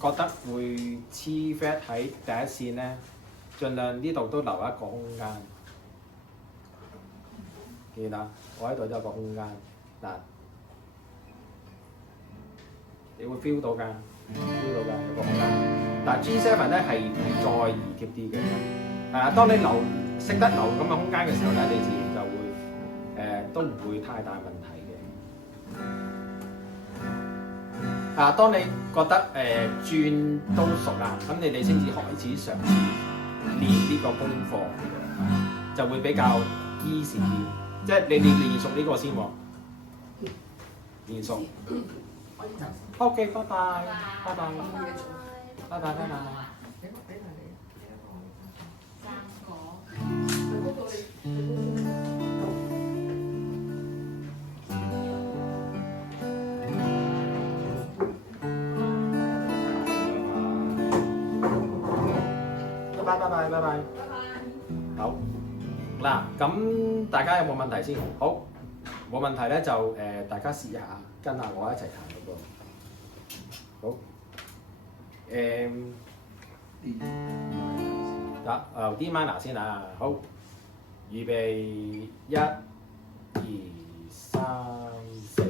覺得會黐 fat 喺第一線咧，盡量呢度都留一個空間。見啦，我喺度都有個空間嗱，你會 feel 到㗎，feel 到㗎有個空間。但 G7 咧係再易貼啲嘅，係啊，當你識得留咁嘅空間嘅時候咧，你自然就會都唔會太大問題嘅。當你覺得轉都熟啦，咁你哋先至開始嘗試練呢個功課，就會比較 easy 啲。即係你練熟呢個先喎，練熟。OK， 拜拜，拜拜，拜拜，拜拜。拜拜，拜拜，拜拜。好。嗱，咁大家有冇問題先？好，冇問題咧就大家試下跟下我一齊彈嗰個。好，由 D minor 先啊。好，預備1、2、3、4。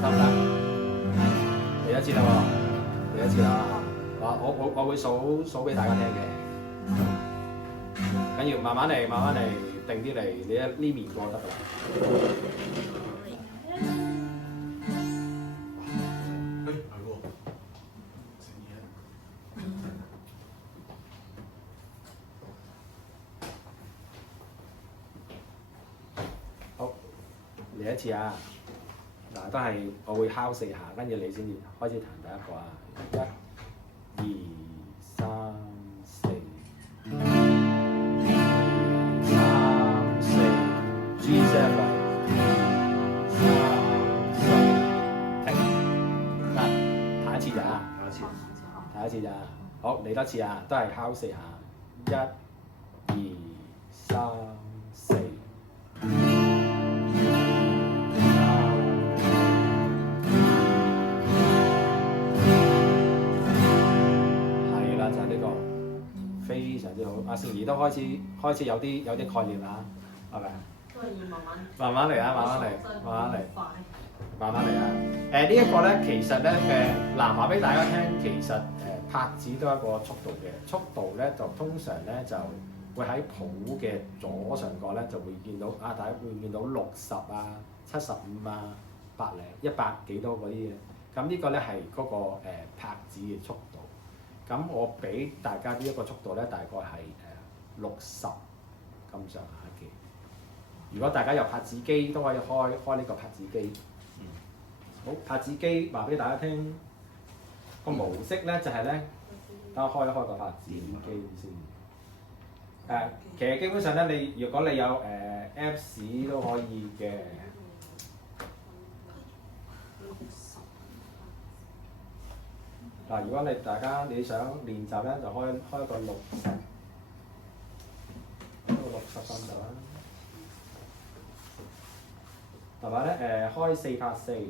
得唔得？嚟一次啦喎，嚟一次啦！我會數俾大家聽嘅，緊要慢慢嚟，慢慢嚟，定啲嚟，你呢面過得㗎啦。係喎，好，嚟一次啊！嗱，都係我會敲4下，跟住你先至開始彈第一個啊！1、2、3、4。G7， 停，得，彈一次咋？彈一次咋？好，嚟多次啊，都係敲4下，1、2、3、4。非常之好，阿善兒都開始有啲概念啦，係咪？都係要慢慢。慢慢嚟啊！慢慢嚟，慢慢嚟，慢慢嚟啊！呢一個咧，其實咧嗱話俾大家聽，其實拍子都係一個速度嘅，速度咧就通常咧就會喺譜嘅左上角咧就會見到大家會見到60啊、75啊、100、100幾多嗰啲嘅，咁呢個咧係嗰個拍子嘅速度。咁我俾大家呢一個速度咧，大概係60咁上下嘅。如果大家有拍子機，都可以開呢個拍子機。好，拍子機話俾大家聽，個模式咧就係咧，等我開一開個拍子機先。其實基本上咧，如果你有Apps 都可以嘅。嗱，如果大家想練習咧，就開一個60分就啦。同埋咧開4拍4。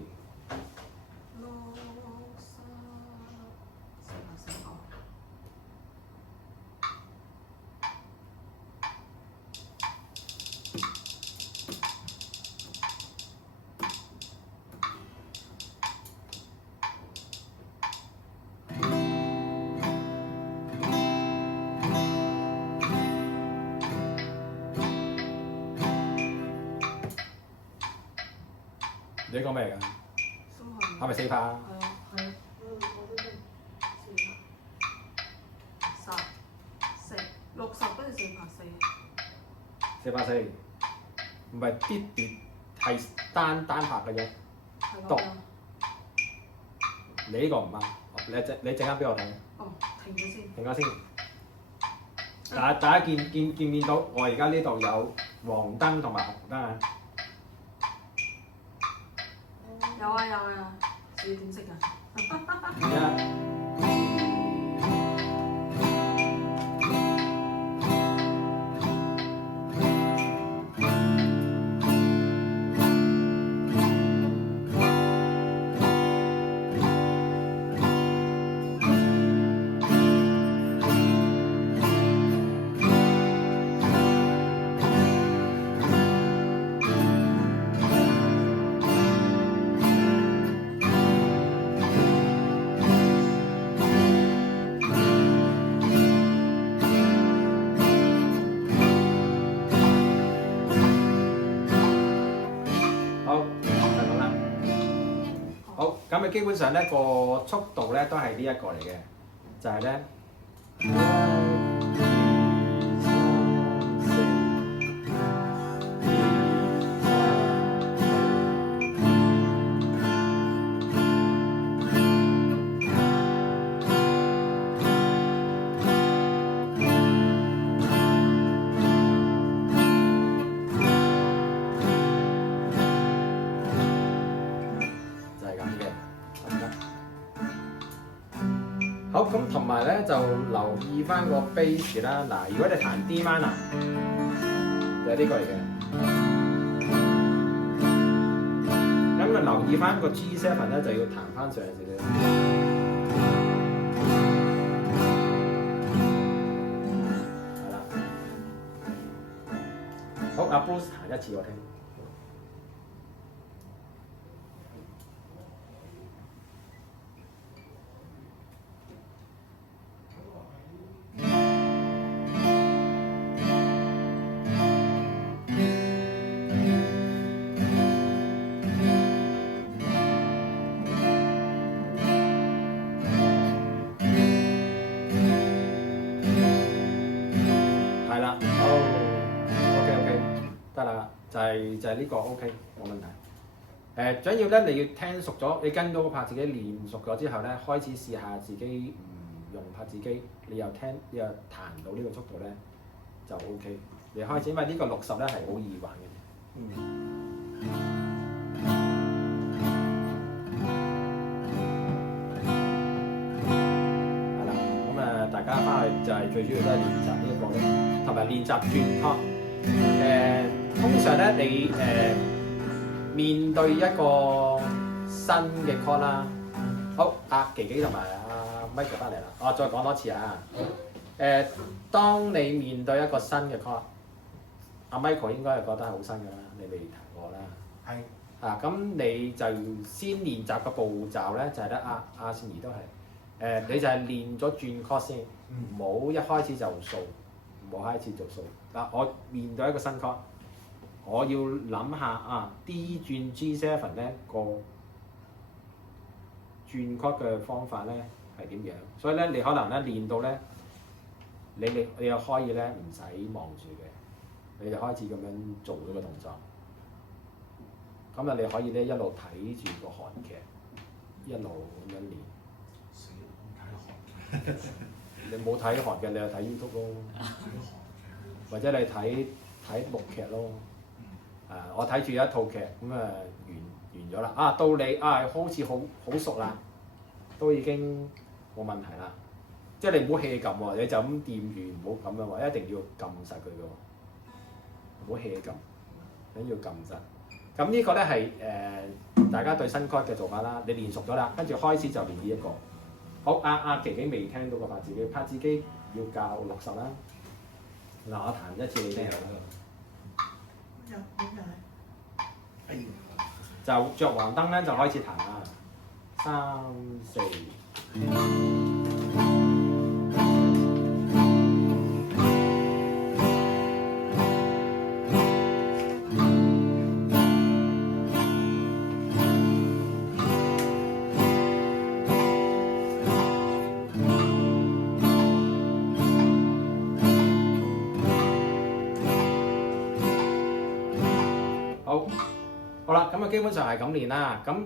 你講咩嚟㗎？係咪4拍啊？係啊，係啊，我都知4拍10、60跟住4拍4。4拍4，唔係啲碟係單拍嘅啫。係讀你呢個唔啱，你陣間俾我睇。哦，停咗先。停咗先。大家見唔見到我而家呢度有黃燈同埋紅燈啊？有啊，你點識㗎？咁你基本上咧個速度咧都係呢一個嚟嘅，就係咧。好，咁同埋咧就留意翻個 bass 啦。嗱，如果你彈 D minor，就係呢個嚟嘅。咁啊，留意翻個 G7咧，就要彈翻上少少。係啦。好，阿 Bruce 彈一次我聽。就係呢個 OK 冇問題。最緊要咧，你要聽熟咗，你跟到個拍子機練熟咗之後咧，開始試下自己唔用拍子機，你又彈到呢個速度咧就 OK。你開始，因為呢個60咧係好易玩嘅。係啦，咁大家翻去就係最主要都係練習呢一個咯，同埋練習轉拍。通常咧，你面對一個新嘅 chord 啦，好，阿琪琪同埋阿 Michael 翻嚟啦，我再講多次啊。當你面對一個新嘅 chord，阿 Michael 應該係覺得係好新㗎啦，你未彈過啦。係。咁你就先練習個步驟咧，就係咧，阿善儀都係，你就係練咗轉 chord 先，唔好一開始就掃，唔好開始就掃。嗱，我面對一個新 chord。我要諗下D 轉 G7 咧個轉曲嘅方法咧係點樣？所以咧你可能咧練到咧，你又可以咧唔使望住嘅，你就開始咁樣做呢個動作。咁啊，你可以咧一路睇住個韓劇，一路咁樣練。死唔睇韓劇，你冇睇韓劇，你就睇 YouTube 咯，睇韓劇。或者你睇陸劇咯。我睇住一套劇咁啊，完咗啦。到你好似好熟啦，都已經冇問題啦。即係你唔好 hea 撳喎，你就咁掂住，唔好咁樣喎，一定要撳實佢嘅喎，唔好 hea 撳，緊要撳實。咁呢個咧係大家對新 cut 嘅做法啦。你練熟咗啦，跟住開始就練呢一個。好，琪琪未聽到個拍子機，拍子機要教60啦。嗱，我彈一次你聽下啦。有點解？哎呀，就着黃燈咧就開始彈啦。3、4。好啦，咁啊基本上係咁練啦。咁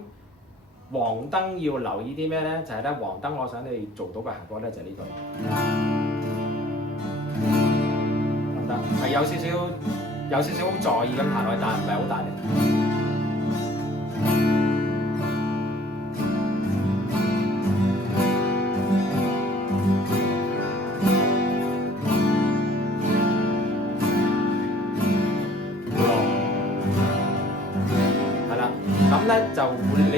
黃燈要留意啲咩咧？就係咧黃燈，我想你做到嘅效果咧就係呢個，得唔得？係有少少好在意咁彈落去，但係唔係好大力。咁咧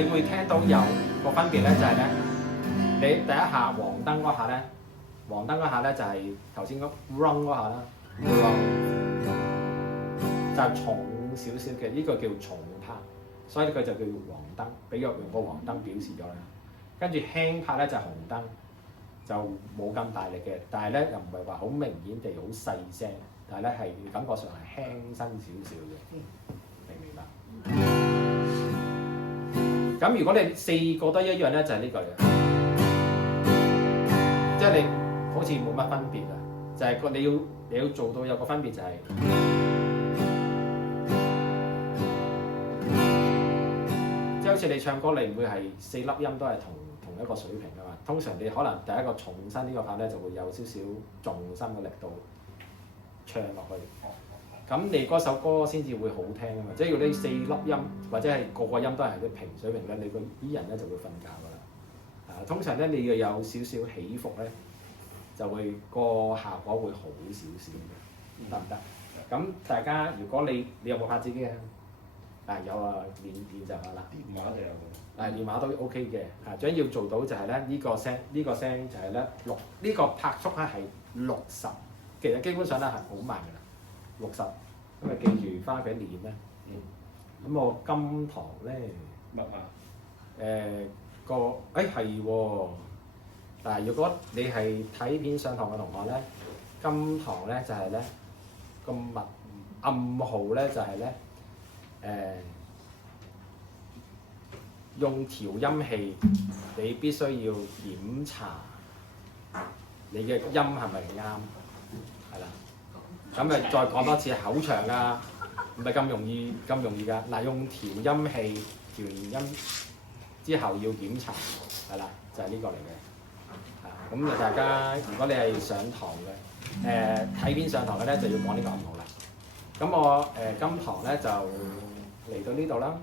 你會聽到有個分別咧，就係咧，你第一下黃燈嗰下咧，就係頭先嗰 run 嗰下啦，run 就係重少少嘅，呢個叫重拍，所以佢就叫黃燈，俾用個黃燈表示咗啦。跟住輕拍咧就係紅燈，就冇咁大力嘅，但係咧又唔係話好明顯地好細聲，但係咧係感覺上係輕身少少嘅，明唔明白？咁如果你4個都一樣咧，就係呢個嘅，即係你好似冇乜分別啊！就係你要做到有個分別就係，即係好似你唱歌，你唔會係4粒音都係同一個水平噶嘛。通常你可能第一個重身呢個拍咧就會有少少重心嘅力度唱落去。咁你嗰首歌先至會好聽啊嘛！即係如果你4粒音或者係個個音都係啲平水平咧，你啲人咧就會瞓覺㗎啦。通常咧你要有少少起伏咧，就會個效果會好少少嘅，得唔得？咁大家如果你有冇拍子機啊？有啊，練習下啦。電話就有。電話都 OK 嘅。最緊要做到就係咧呢個聲就係咧呢個拍速咧係60，其實基本上咧係好慢㗎啦。60，咁咪記住翻屋企練咧。咁我金堂咧，乜啊？係喎。嗱，如果你係睇片上堂嘅同學咧，金堂咧就係咧個暗號咧就係咧用調音器，你必須要檢查你嘅音係咪啱，係啦。咁咪再講多次，口長㗎，唔係咁容易㗎。嗱，用調音器調完音之後要檢查，係啦，就係呢個嚟嘅。咁大家如果你係上堂嘅，睇片上堂嘅咧，就要講呢個暗號啦。咁我今堂咧就嚟到呢度啦。